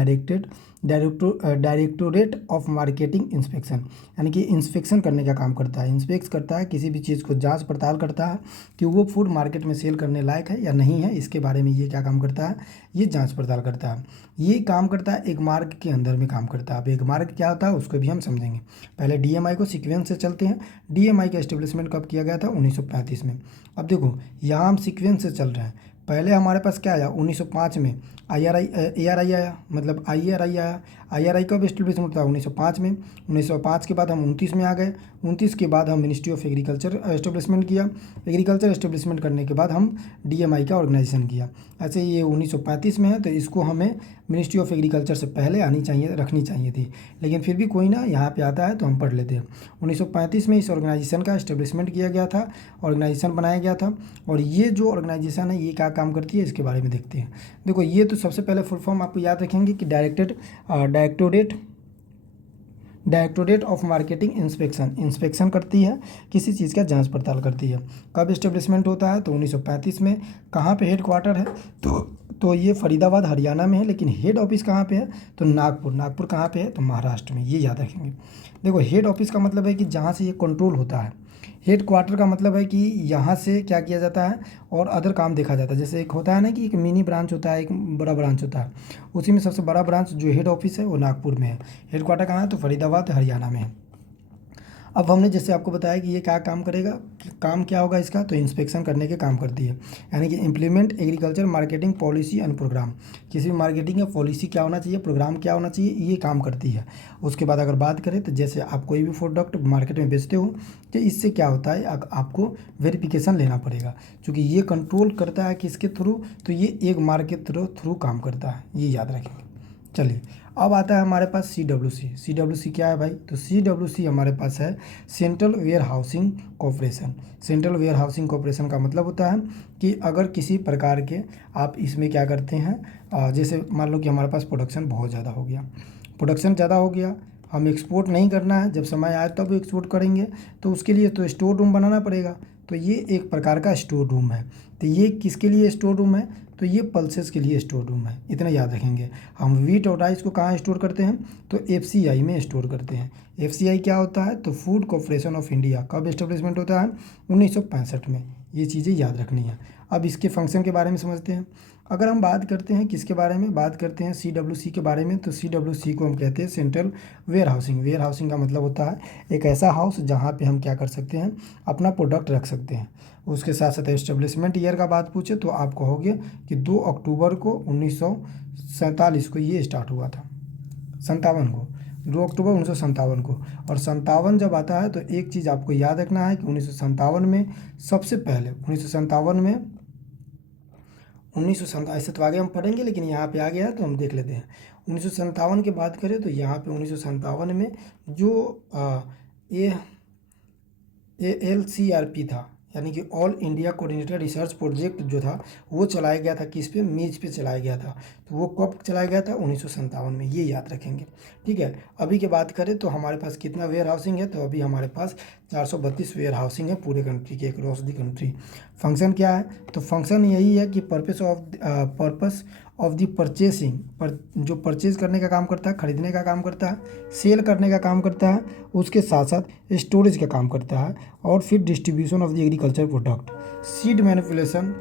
डायरेक्टोरेट ऑफ मार्केटिंग इंस्पेक्शन, यानी कि इंस्पेक्शन करने का काम करता है। इंस्पेक्ट करता है किसी भी चीज़ को, जांच पड़ताल करता है कि वो फूड मार्केट में सेल करने लायक है या नहीं है, इसके बारे में ये क्या काम करता है, ये जाँच पड़ताल करता है। ये काम करता है एक मार्ग के अंदर में काम करता है। अब एक मार्ग क्या होता है उसको भी हम समझेंगे। पहले डीएमआई को सीक्वेंस से चलते हैं। डीएमआई का एस्टेब्लिशमेंट कब किया गया था, 1935 में। अब देखो यहाँ हम सीक्वेंस से चल रहे हैं। पहले हमारे पास क्या आया, 1905 में एआरआई आया, मतलब आईआरआई आया। आईआरआई कब एस्टेब्लिशमेंट था, 1905 में। 1905 के बाद हम 29 में आ गए। 29 के बाद हम मिनिस्ट्री ऑफ एग्रीकल्चर एस्टेब्लिशमेंट किया। एग्रीकल्चर एस्टेब्लिशमेंट करने के बाद हम डीएमआई का ऑर्गेनाइजेशन किया। ऐसे ये 1935 में है, तो इसको हमें मिनिस्ट्री ऑफ एग्रीकल्चर से पहले रखनी चाहिए थी, लेकिन फिर भी कोई ना, यहाँ पे आता है तो हम पढ़ लेते हैं। 1935 में इस ऑर्गेनाइजेशन का एस्टेब्लिशमेंट किया गया था, ऑर्गेनाइजेशन बनाया गया था। और ये जो ऑर्गेनाइजेशन है ये क्या काम करती है, इसके बारे में देखते हैं। देखो ये तो सबसे पहले फुल फॉर्म आपको याद रखेंगे कि डायरेक्टोरेट ऑफ मार्केटिंग इंस्पेक्शन करती है, किसी चीज़ का जांच पड़ताल करती है। कब इस्टेब्लिशमेंट होता है, तो 1935 में। कहाँ पे हेड क्वार्टर है, तो ये फरीदाबाद हरियाणा में है, लेकिन हेड ऑफिस कहाँ पे है, तो नागपुर कहाँ पे है, तो महाराष्ट्र में, ये याद रखेंगे। देखो हेड ऑफिस का मतलब है कि जहाँ से ये कंट्रोल होता है। हेड क्वार्टर का मतलब है कि यहाँ से क्या किया जाता है और अदर काम देखा जाता है। जैसे एक होता है ना कि एक मिनी ब्रांच होता है, एक बड़ा ब्रांच होता है, उसी में सबसे बड़ा ब्रांच जो हेड ऑफिस है वो नागपुर में है। हेड क्वार्टर कहाँ है, तो फरीदाबाद हरियाणा में है। अब हमने जैसे आपको बताया कि ये क्या काम करेगा, काम क्या होगा इसका, तो इंस्पेक्शन करने के काम करती है, यानी कि implement agriculture marketing policy and programme. किसी भी मार्केटिंग या पॉलिसी क्या होना चाहिए, प्रोग्राम क्या होना चाहिए, ये काम करती है। उसके बाद अगर बात करें तो जैसे आप कोई भी प्रोडक्ट मार्केट में बेचते हो तो इससे क्या होता है, आपको वेरिफिकेशन लेना पड़ेगा, क्योंकि ये कंट्रोल करता है किसके थ्रू, तो ये एक मार्क के थ्रू काम करता है, ये याद रखेंगे। चलिए अब आता है हमारे पास CWC क्या है भाई, तो CWC हमारे पास है central warehousing corporation. Central warehousing corporation का मतलब होता है कि अगर किसी प्रकार के आप इसमें क्या करते हैं, जैसे मान लो कि हमारे पास प्रोडक्शन बहुत ज़्यादा हो गया, हम एक्सपोर्ट नहीं करना है, जब समय आए तब एक्सपोर्ट करेंगे, तो उसके लिए तो स्टोर रूम बनाना पड़ेगा। तो ये एक प्रकार का स्टोर रूम है। तो ये किसके लिए स्टोर रूम है? तो ये पल्सेस के लिए स्टोर रूम है, इतना याद रखेंगे। हम वीट और राइस को कहाँ स्टोर करते हैं? तो FCI में स्टोर करते हैं। FCI क्या होता है? तो फूड कॉर्पोरेशन ऑफ इंडिया। कब एस्टेब्लिशमेंट होता है? 1965 में। ये चीज़ें याद रखनी है। अब इसके फंक्शन के बारे में समझते हैं। अगर हम बात करते हैं किसके बारे में, बात करते हैं CWC के बारे में, तो CWC को हम कहते हैं central warehousing. Warehousing का मतलब होता है एक ऐसा हाउस जहाँ पे हम क्या कर सकते हैं, अपना प्रोडक्ट रख सकते हैं। उसके साथ साथ एस्टेब्लिशमेंट ईयर का बात पूछे तो आप कहोगे कि 2 अक्टूबर को 1947 को ये स्टार्ट हुआ था, 57 को, 2 अक्टूबर 1957 को। और 57 जब आता है तो एक चीज़ आपको याद रखना है कि 1957 में सबसे पहले 1957 में 1957 ऐसे तो आगे हम पढ़ेंगे, लेकिन यहाँ पे आ गया है तो हम देख लेते हैं। 1957 की बात करें तो यहाँ पे 1957 में जो ये ALCRP था, यानी कि all India coordinated research project जो था वो चलाया गया था किस पे? मीज पे चलाया गया था। तो वो कब चलाया गया था? 1957 में। ये याद रखेंगे, ठीक है। अभी की बात करें तो हमारे पास कितना वेयर हाउसिंग है? तो अभी हमारे पास 432 वेयर हाउसिंग है पूरे कंट्री के, अक्रॉस दी कंट्री। फंक्शन क्या है? तो फंक्शन यही है कि पर्पस ऑफ द परचेसिंग, पर जो परचेज करने का काम करता है, खरीदने का काम करता है, सेल करने का काम करता है, उसके साथ साथ स्टोरेज का काम करता है, और फिर distribution of the agriculture product, seed manipulation.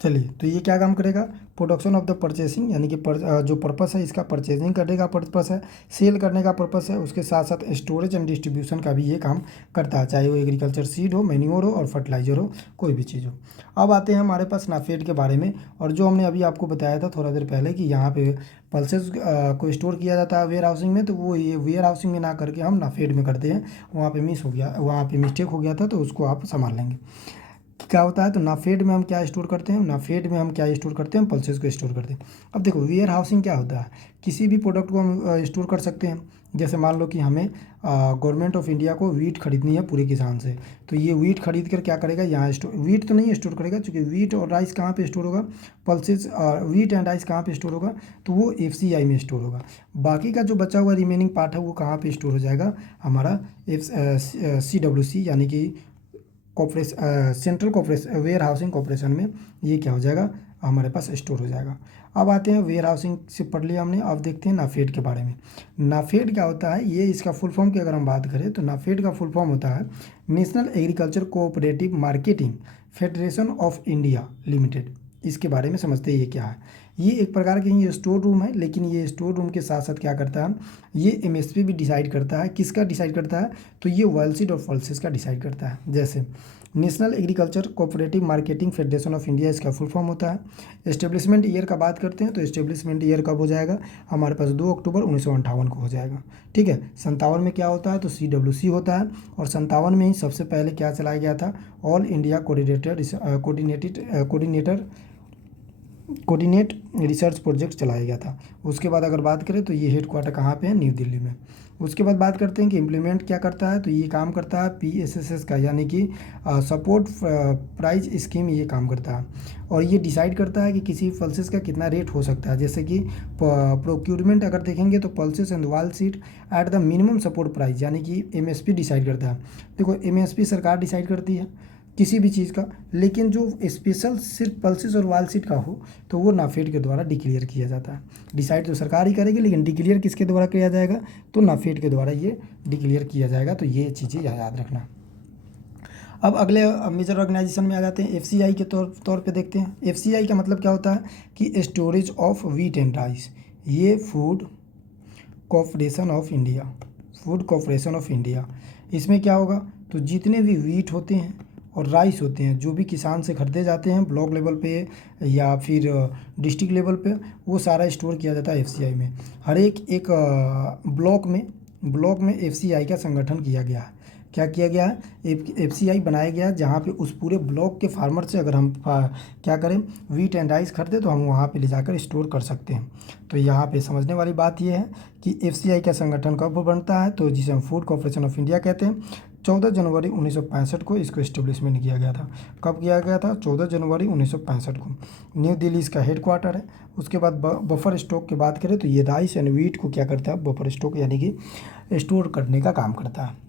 चलिए, तो ये क्या काम करेगा? प्रोडक्शन ऑफ द परचेसिंग, यानी कि जो पर्पस है इसका परचेजिंग करने का पर्पस है, सेल करने का पर्पस है, उसके साथ साथ स्टोरेज एंड डिस्ट्रीब्यूशन का भी ये काम करता है, चाहे वो एग्रीकल्चर सीड हो, मैन्योर हो और फर्टिलाइजर हो, कोई भी चीज़ हो। अब आते हैं हमारे पास नाफेड के बारे में। और जो हमने अभी आपको बताया था थोड़ा देर पहले कि यहाँ पे पल्सेस को स्टोर किया जाता है वेयर हाउसिंग में, तो वो ये वेयर हाउसिंग में ना करके हम नाफेड में करते हैं। वहाँ पे मिस हो गया, वहाँ पे मिस्टेक हो गया था, तो उसको आप संभाल लेंगे। क्या होता है? तो नाफेड में हम क्या स्टोर करते हैं? नाफेड में हम क्या स्टोर करते हैं? पल्सेस को स्टोर करते हैं। अब देखो, वेयर हाउसिंग क्या होता है? किसी भी प्रोडक्ट को हम स्टोर कर सकते हैं। जैसे मान लो कि हमें गवर्नमेंट ऑफ इंडिया को वीट खरीदनी है पूरे किसान से, तो ये वीट खरीद कर क्या करेगा? यहाँ स्टोर, वीट तो नहीं स्टोर करेगा, क्योंकि वीट और राइस कहाँ पे स्टोर होगा? पल्सेस, वीट एंड राइस कहाँ पे स्टोर होगा? तो वो FCI में स्टोर होगा। बाकी का जो बचा हुआ रिमेनिंग पार्ट है वो कहाँ पे स्टोर हो जाएगा? हमारा CWC, यानी कि central corporation warehousing corporation में ये क्या हो जाएगा? हमारे पास स्टोर हो जाएगा। अब आते हैं, वेयर हाउसिंग से पढ़ लिया हमने, अब देखते हैं नाफेड के बारे में। नाफेड क्या होता है? ये इसका फुल फॉर्म की अगर हम बात करें तो नाफेड का फुल फॉर्म होता है national agriculture cooperative marketing federation of India limited. इसके बारे में समझते हैं ये क्या है। ये एक प्रकार की ये स्टोर रूम है, लेकिन ये स्टोर रूम के साथ साथ क्या करता है? ये MSP भी डिसाइड करता है। किसका डिसाइड करता है? तो ये ऑइलसीड और पल्सेस का डिसाइड करता है। जैसे national agriculture cooperative marketing federation of India, इसका फुल फॉर्म होता है। एस्टेब्लिशमेंट ईयर का बात करते हैं तो एस्टेब्लिशमेंट ईयर कब हो जाएगा? हमारे पास 2 अक्टूबर 1958 को हो जाएगा, ठीक है। 57 में क्या होता है? तो CWC होता है। और 57 में ही सबसे पहले क्या चलाया गया था? All India coordinate research project चलाया गया था। उसके बाद अगर बात करें तो ये हेडक्वार्टर कहाँ पे है? न्यू दिल्ली में। उसके बाद बात करते हैं कि इम्प्लीमेंट क्या करता है? तो ये काम करता है PSSS का, यानी कि सपोर्ट प्राइस स्कीम, ये काम करता है। और ये डिसाइड करता है कि किसी पल्सेस का कितना रेट हो सकता है। जैसे कि प्रोक्यूरमेंट अगर देखेंगे तो पल्सेस एंड वाल seat at the minimum support price, यानी कि MSP डिसाइड करता है। देखो, MSP सरकार डिसाइड करती है किसी भी चीज़ का, लेकिन जो स्पेशल सिर्फ पल्सेस और वाल सीट का हो तो वो नाफेड के द्वारा डिक्लेयर किया जाता है। डिसाइड तो सरकार ही करेगी, लेकिन डिक्लेयर किसके द्वारा किया जाएगा? तो नाफेड के द्वारा ये डिक्लेयर किया जाएगा। तो ये चीज़ें याद रखना। अब अगले मेजर ऑर्गेनाइजेशन में आ जाते हैं। FCI के तौर पे देखते हैं। FCI का मतलब क्या होता है? कि storage of wheat and rice. ये food corporation of India, food corporation of India, इसमें क्या होगा? तो जितने भी वीट होते हैं और राइस होते हैं, जो भी किसान से खरीदे जाते हैं ब्लॉक लेवल पे या फिर डिस्ट्रिक्ट लेवल पे, वो सारा स्टोर किया जाता है FCI में। हर एक ब्लॉक में FCI का संगठन किया गया है। क्या किया गया है? FCI बनाया गया है, जहाँ पे उस पूरे ब्लॉक के फार्मर से अगर हम क्या करें, वीट एंड राइस खरीदे तो हम वहाँ पे ले जाकर स्टोर कर सकते हैं। तो यहाँ पे समझने वाली बात यह है कि FCI का संगठन कब बनता है? तो जिसे हम फूड कॉर्पोरेशन ऑफ इंडिया कहते हैं। 14 जनवरी 1965 को इसको इस्टेब्लिशमेंट किया गया था। कब किया गया था? 14 जनवरी 1965 को। न्यू दिल्ली इसका हेडक्वार्टर है। उसके बाद बफर स्टॉक की बात करें तो ये राइस एंड वीट को क्या करता है? बफर स्टॉक, यानी कि स्टोर करने का काम करता है।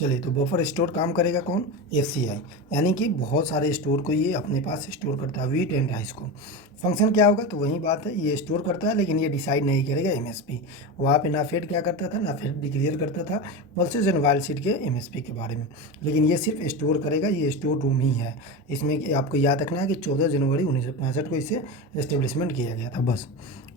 चलिए, तो बफर स्टोर काम करेगा कौन? एफसीआई, यानी कि बहुत सारे स्टोर को ये अपने पास स्टोर करता है, वीट एंड राइस को। फंक्शन क्या होगा? तो वही बात है, ये स्टोर करता है लेकिन ये डिसाइड नहीं करेगा एमएसपी। वहाँ पे नाफेड क्या करता था? नाफेड डिक्लेयर करता था पल्सेस एंड वाइल्ड सीड के एमएसपी के बारे में, लेकिन ये सिर्फ स्टोर करेगा, ये स्टोर रूम ही है। इसमें आपको याद रखना है कि 14 जनवरी 1965 को इसे एस्टेब्लिशमेंट किया गया था, बस।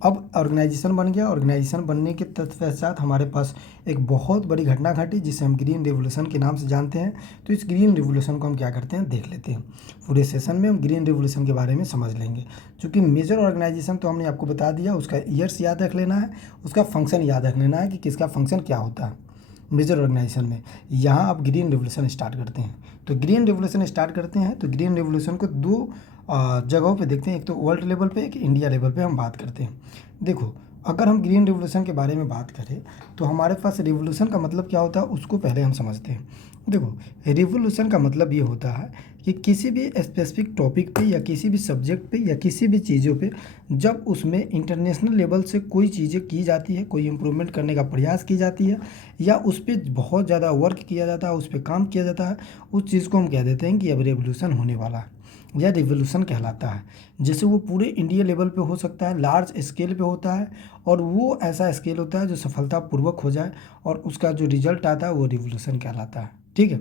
अब ऑर्गेनाइजेशन बन गया। ऑर्गेनाइजेशन बनने के तत्पश्चात हमारे पास एक बहुत बड़ी घटना घटी जिसे हम ग्रीन रिवोल्यूशन के नाम से जानते हैं। तो इस ग्रीन रिवोल्यूशन को हम क्या करते हैं, देख लेते हैं। पूरे सेशन में हम ग्रीन रिवोल्यूशन के बारे में समझ लेंगे। क्योंकि मेजर ऑर्गेनाइजेशन तो हमने आपको बता दिया, उसका ईयर्स याद रख लेना है, उसका फंक्शन याद रख लेना है कि किसका फंक्शन क्या होता है मेजर ऑर्गेनाइजेशन में। यहाँ आप ग्रीन रिवोल्यूशन स्टार्ट करते हैं। तो ग्रीन रिवोल्यूशन स्टार्ट करते हैं तो ग्रीन रिवोल्यूशन को दो जगहों पे देखते हैं, एक तो वर्ल्ड लेवल पे, एक इंडिया लेवल पे हम बात करते हैं। देखो, अगर हम ग्रीन रिवोल्यूशन के बारे में बात करें तो हमारे पास रिवोल्यूशन का मतलब क्या होता है उसको पहले हम समझते हैं। देखो, रिवोल्यूशन का मतलब ये होता है कि किसी भी स्पेसिफिक टॉपिक पे या किसी भी सब्जेक्ट पे या किसी भी चीज़ों पे जब उसमें इंटरनेशनल लेवल से कोई चीज़ें की जाती है, कोई इम्प्रूवमेंट करने का प्रयास की जाती है या उस पर बहुत ज़्यादा वर्क किया जाता है, उस पर काम किया जाता है, उस चीज़ को हम कह देते हैं कि अब रेवोल्यूशन होने वाला है या रिवोल्यूशन कहलाता है। जैसे वो पूरे इंडिया लेवल पे हो सकता है, लार्ज स्केल पे होता है, और वो ऐसा स्केल होता है जो सफलतापूर्वक हो जाए और उसका जो रिजल्ट आता है वो रिवोल्यूशन कहलाता है। ठीक है,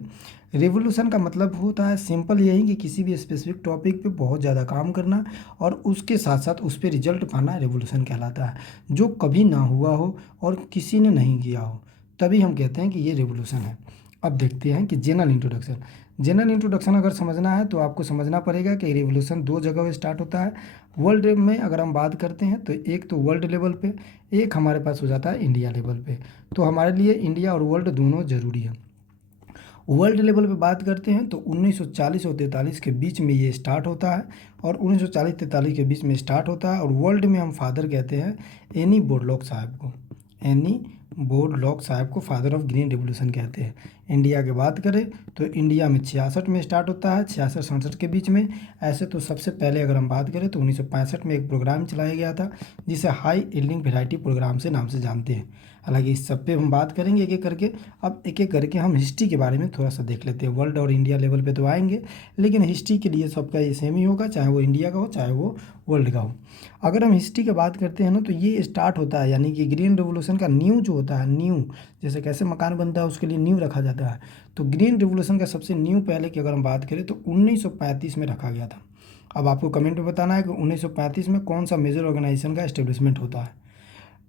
रिवोल्यूशन का मतलब होता है सिंपल यही कि किसी भी स्पेसिफिक टॉपिक पे बहुत ज़्यादा काम करना और उसके साथ साथ उस पर रिजल्ट पाना रिवोल्यूशन कहलाता है। जो कभी ना हुआ हो और किसी ने नहीं किया हो तभी हम कहते हैं कि ये रिवोल्यूशन है। अब देखते हैं कि जनरल इंट्रोडक्शन। जनरल इंट्रोडक्शन अगर समझना है तो आपको समझना पड़ेगा कि रिवोल्यूशन दो जगह स्टार्ट होता है। वर्ल्ड में अगर हम बात करते हैं तो एक तो वर्ल्ड लेवल पे, एक हमारे पास हो जाता है इंडिया लेवल पे। तो हमारे लिए इंडिया और वर्ल्ड दोनों ज़रूरी है। वर्ल्ड लेवल पे बात करते हैं तो 1940 और 43 के बीच में ये स्टार्ट होता है, और 1940-43 के बीच में स्टार्ट होता है। और वर्ल्ड में हम फादर कहते हैं एनी बोरलॉग साहब को। एनी बोरलॉग साहब को फादर ऑफ ग्रीन रिवोल्यूशन कहते हैं। इंडिया की बात करें तो इंडिया में 66 में स्टार्ट होता है, 66-67 के बीच में। ऐसे तो सबसे पहले अगर हम बात करें तो 1965 में एक प्रोग्राम चलाया गया था जिसे हाई यील्डिंग वैरायटी प्रोग्राम से नाम से जानते हैं। हालांकि इस सब पे हम बात करेंगे एक एक करके। अब एक एक करके हम हिस्ट्री के बारे में थोड़ा सा देख लेते हैं। वर्ल्ड और इंडिया लेवल पे तो आएंगे, लेकिन हिस्ट्री के लिए सबका ये सेम ही होगा, चाहे वो इंडिया का हो चाहे वो वर्ल्ड का हो। अगर हम हिस्ट्री की बात करते हैं ना तो ये स्टार्ट होता है, यानी कि ग्रीन रिवोल्यूशन का न्यू जो होता है, न्यू जैसे कैसे मकान बनता है उसके लिए न्यू रखा जाता है, तो ग्रीन रिवोल्यूशन का सबसे न्यू पहले की अगर हम बात करें तो 1935 में रखा गया था। अब आपको कमेंट में बताना है कि 1935 में कौन सा मेजर ऑर्गेनाइजेशन का एस्टेब्लिशमेंट होता है।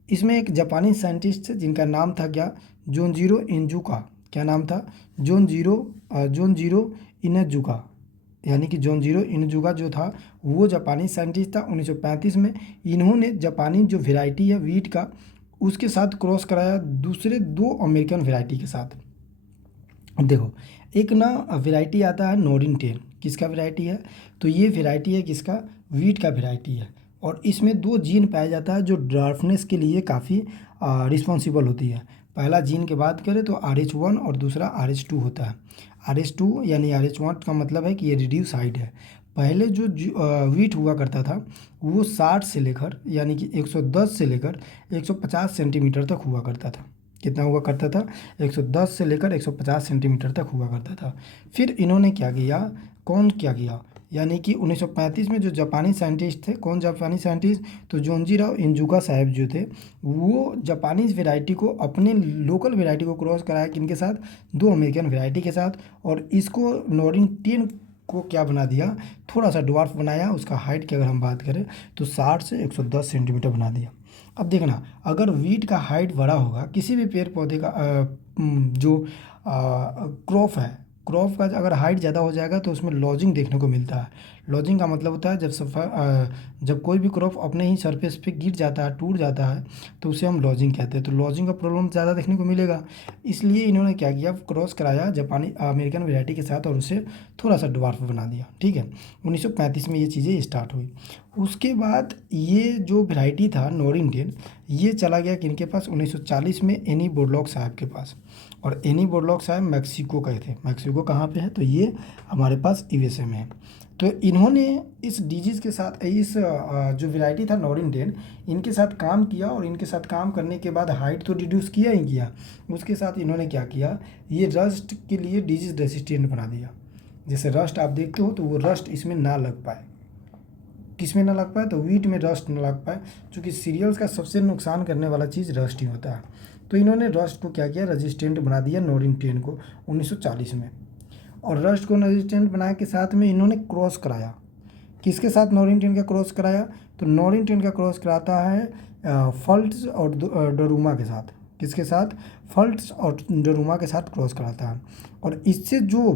इसमें एक जापानी साइंटिस्ट थे जिनका नाम था क्या, जोनजीरो इनजुका। क्या नाम था? जोनजीरो इनजुका, यानी कि जोनजीरो इनजुका जो था वो जापानी साइंटिस्ट था। 1935 में इन्होंने जापानी जो वेराइटी है वीट का उसके साथ क्रॉस कराया दूसरे दो अमेरिकन वेराइटी के साथ। देखो, एक ना वेराइटी आता है नोरिन 10, किसका वेराइटी है? तो ये वेराइटी है किसका? वीट का वेराइटी है। और इसमें दो जीन पाया जाता है जो ड्राफ्टनेस के लिए काफ़ी रिस्पॉन्सिबल होती है। पहला जीन की बात करें तो RH1 और दूसरा RH2 होता है। RH2 यानी RH1 का मतलब है कि ये रिड्यूस हाइट है। पहले जो वीट हुआ करता था वो 60 से लेकर यानी कि 110 से लेकर 150 सेंटीमीटर तक हुआ करता था। कितना हुआ करता था? 110 से लेकर 150 सेंटीमीटर तक हुआ करता था। फिर इन्होंने क्या किया, कौन क्या किया, यानी कि 1935 में जो जापानी साइंटिस्ट थे, कौन जापानी साइंटिस्ट? तो जोनजीरो इनजुका साहब जो थे वो जापानीज वेराइटी को अपने लोकल वेराइटी को क्रॉस कराया किनके साथ? दो अमेरिकन वेराइटी के साथ। और इसको नोरिन 10 को क्या बना दिया, थोड़ा सा ड्वार्फ बनाया। उसका हाइट की अगर हम बात करें तो 60 से 110 सेंटीमीटर बना दिया। अब देखना, अगर वीट का हाइट बड़ा होगा, किसी भी पेड़ पौधे का जो क्रॉप है, क्रॉप का अगर हाइट ज़्यादा हो जाएगा तो उसमें लॉजिंग देखने को मिलता है। लॉजिंग का मतलब होता है जब कोई भी क्रॉप अपने ही सरफेस पे गिर जाता है, टूट जाता है, तो उसे हम लॉजिंग कहते हैं। तो लॉजिंग का प्रॉब्लम ज़्यादा देखने को मिलेगा, इसलिए इन्होंने क्या किया, क्रॉस कराया जापानी अमेरिकन वेराइटी के साथ और उसे थोड़ा सा ड्वार्फ बना दिया। ठीक है, 1935 में ये चीज़ें स्टार्ट हुई। उसके बाद ये जो वेराइटी था नोरिन 10 ये चला गया किनके पास? 1940 में एनी बोरलॉग साहब के पास। और एनी बोरलॉग साहब मैक्सिको गए थे। मैक्सिको कहाँ पे है? तो ये हमारे पास यूएसए में है। तो इन्होंने इस डिजीज़ के साथ इस जो वैरायटी था नॉरिन-10, इनके साथ काम किया और इनके साथ काम करने के बाद हाइट तो रिड्यूस किया ही किया, उसके साथ इन्होंने क्या किया, ये रस्ट के लिए डिजीज़ रेसिस्टेंट बना दिया। जैसे रस्ट आप देखते हो तो वो रस्ट इसमें ना लग पाए। किस में ना लग पाए? तो वीट में रस्ट ना लग पाए, क्योंकि सीरियल्स का सबसे नुकसान करने वाला चीज़ रस्ट ही होता है। तो इन्होंने रस्ट को क्या किया, रेजिस्टेंट बना दिया नॉरिन-10 को 1940 में। और रस्ट को रेजिस्टेंट बनाने के साथ में इन्होंने क्रॉस कराया। किसके साथ नॉरिन-10 का क्रॉस कराया? तो नॉरिन-10 का क्रॉस कराता है फल्ट्स और डोरुमा के साथ। किसके साथ? फल्ट्स और डोरुमा के साथ क्रॉस कराता है। और इससे जो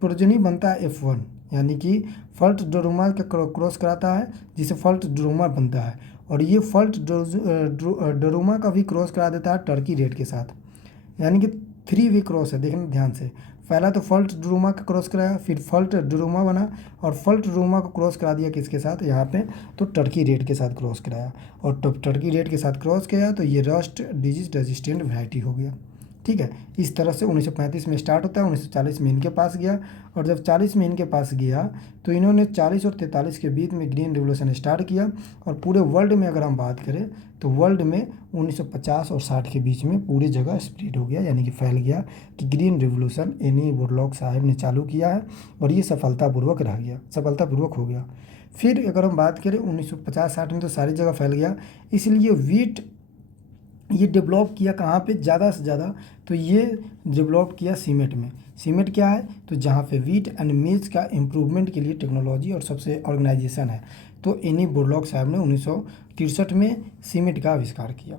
प्रोजनी बनता है F1, यानी कि फल्ट डोरुमा का क्रॉस कराता है, जिससे फल्ट डोरुमा बनता है। और ये फल्ट डोरुमा का भी क्रॉस करा देता है टर्की रेड के साथ, यानी कि 3 वे क्रॉस है। देखना ध्यान से, पहला तो फल्ट डोरुमा का क्रॉस कराया, फिर फल्ट डोरुमा बना, और फल्ट डोरुमा को क्रॉस करा दिया किसके साथ यहाँ पे? तो टर्की रेड के साथ क्रॉस कराया। और तब टर्की रेड के साथ क्रॉस किया तो ये रस्ट डिजीज रेजिस्टेंट वैरायटी हो गया। ठीक है, इस तरह से 1935 में स्टार्ट होता है, 1940 में इनके पास गया। और जब 40 में इनके पास गया तो इन्होंने 40 और 43 के बीच में ग्रीन रिवोल्यूशन स्टार्ट किया। और पूरे वर्ल्ड में अगर हम बात करें तो वर्ल्ड में 1950 और 60 के बीच में पूरी जगह स्प्रेड हो गया, यानी कि फैल गया कि ग्रीन रिवोल्यूशन एनी बोरलॉग साहब ने चालू किया है और ये सफलतापूर्वक रह गया, सफलतापूर्वक हो गया। फिर अगर हम बात करें 1950-60 में तो सारी जगह फैल गया। इसलिए वीट ये डेवलप किया कहाँ पे ज़्यादा से ज़्यादा? तो ये डेवलप किया सीमेंट में। सीमेंट क्या है? तो जहाँ पे वीट एंड मेज का इम्प्रूवमेंट के लिए टेक्नोलॉजी और सबसे ऑर्गेनाइजेशन है। तो एनी बोरलॉग साहब ने 1963 में सीमेंट का आविष्कार किया।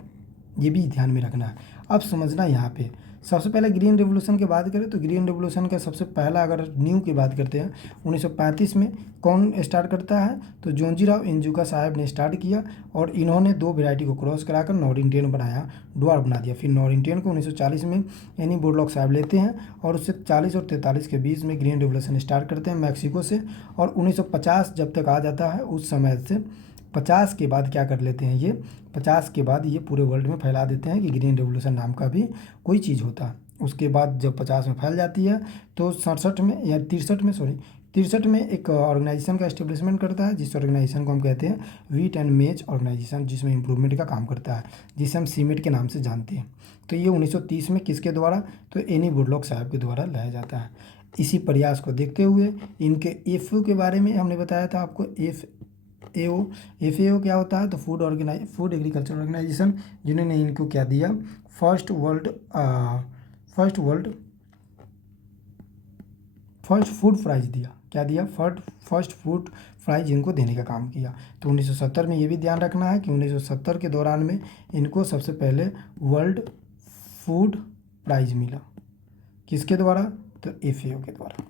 ये भी ध्यान में रखना है। अब समझना यहाँ पे सबसे पहले ग्रीन रिवोल्यूशन की बात करें तो ग्रीन रिवोल्यूशन का सबसे पहला अगर न्यू की बात करते हैं 1935 में कौन स्टार्ट करता है? तो जोंजीराव इंजुका साहब ने स्टार्ट किया। और इन्होंने 2 वैरायटी को क्रॉस कराकर नॉरिन-10 बनाया, ड्वार्फ बना दिया। फिर नॉरिन-10 को 1940 में एनी बोरलॉग साहब लेते हैं और उससे 40 और 43 के बीच में ग्रीन रिवोल्यूशन स्टार्ट करते हैं मैक्सिको से। और 1950 जब तक आ जाता है उस समय से 50 के बाद क्या कर लेते हैं, ये 50 के बाद ये पूरे वर्ल्ड में फैला देते हैं कि ग्रीन रिवोल्यूशन नाम का भी कोई चीज़ होता है। उसके बाद जब 50 में फैल जाती है तो 67 में या 63 में एक ऑर्गेनाइजेशन का एस्टेब्लिशमेंट करता है, जिस ऑर्गेनाइजेशन को हम कहते हैं वीट एंड मेज ऑर्गेनाइजेशन, जिसमें इंप्रूवमेंट का काम करता है, जिसे हम सीमेंट के नाम से जानते हैं। तो ये 1930 में किसके द्वारा? तो एनी बोरलॉग साहब के द्वारा लाया जाता है। इसी प्रयास को देखते हुए इनके FAO के बारे में हमने बताया था आपको। FAO क्या होता है? तो फूड एग्रीकल्चर ऑर्गेनाइजेशन, जिन्होंने इनको क्या दिया? फर्स्ट फूड प्राइज दिया। क्या दिया? फर्स्ट फूड प्राइज इनको देने का काम किया। तो 1970 में ये भी ध्यान रखना है कि 1970 के दौरान में इनको सबसे पहले वर्ल्ड फूड प्राइज मिला। किसके द्वारा? तो FAO के द्वारा।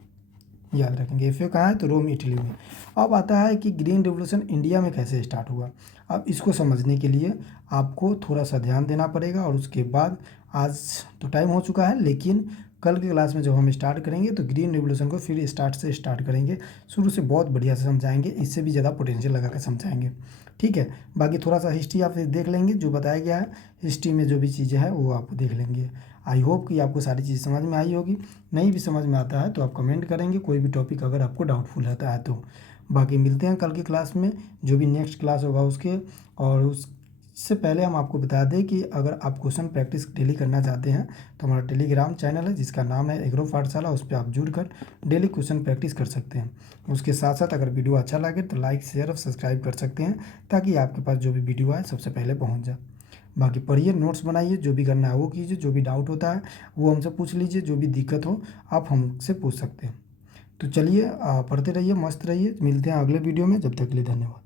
याद रखेंगे FAO कहाँ है? तो रोम, इटली में। अब आता है कि ग्रीन रिवोल्यूशन इंडिया में कैसे स्टार्ट हुआ। अब इसको समझने के लिए आपको थोड़ा सा ध्यान देना पड़ेगा। और उसके बाद आज तो टाइम हो चुका है, लेकिन कल की क्लास में जब हम स्टार्ट करेंगे तो ग्रीन रिवोल्यूशन को फिर स्टार्ट करेंगे, शुरू से बहुत बढ़िया से समझाएंगे, इससे भी ज़्यादा पोटेंशियल लगा कर समझाएंगे। ठीक है, बाकी थोड़ा सा हिस्ट्री आप देख लेंगे, जो बताया गया है हिस्ट्री में जो भी चीज़ें हैं वो आप देख लेंगे। आई होप कि आपको सारी चीज़ें समझ में आई होगी। नहीं भी समझ में आता है तो आप कमेंट करेंगे, कोई भी टॉपिक अगर आपको डाउटफुल रहता है तो। बाकी मिलते हैं कल की क्लास में, जो भी नेक्स्ट क्लास होगा उसके। और उससे पहले हम आपको बता दें कि अगर आप क्वेश्चन प्रैक्टिस डेली करना चाहते हैं तो हमारा टेलीग्राम चैनल है जिसका नाम है एग्रो पाठशाला, उस पर आप जुड़कर डेली क्वेश्चन प्रैक्टिस कर सकते हैं। उसके साथ साथ अगर वीडियो अच्छा लगे तो लाइक, शेयर और सब्सक्राइब कर सकते हैं, ताकि आपके पास जो भी वीडियो आए सबसे पहले पहुँच जाए। बाकी पढ़िए, नोट्स बनाइए, जो भी करना है वो कीजिए, जो भी डाउट होता है वो हमसे पूछ लीजिए, जो भी दिक्कत हो आप हमसे पूछ सकते हैं। तो चलिए पढ़ते रहिए, मस्त रहिए। मिलते हैं अगले वीडियो में, जब तक के लिए धन्यवाद।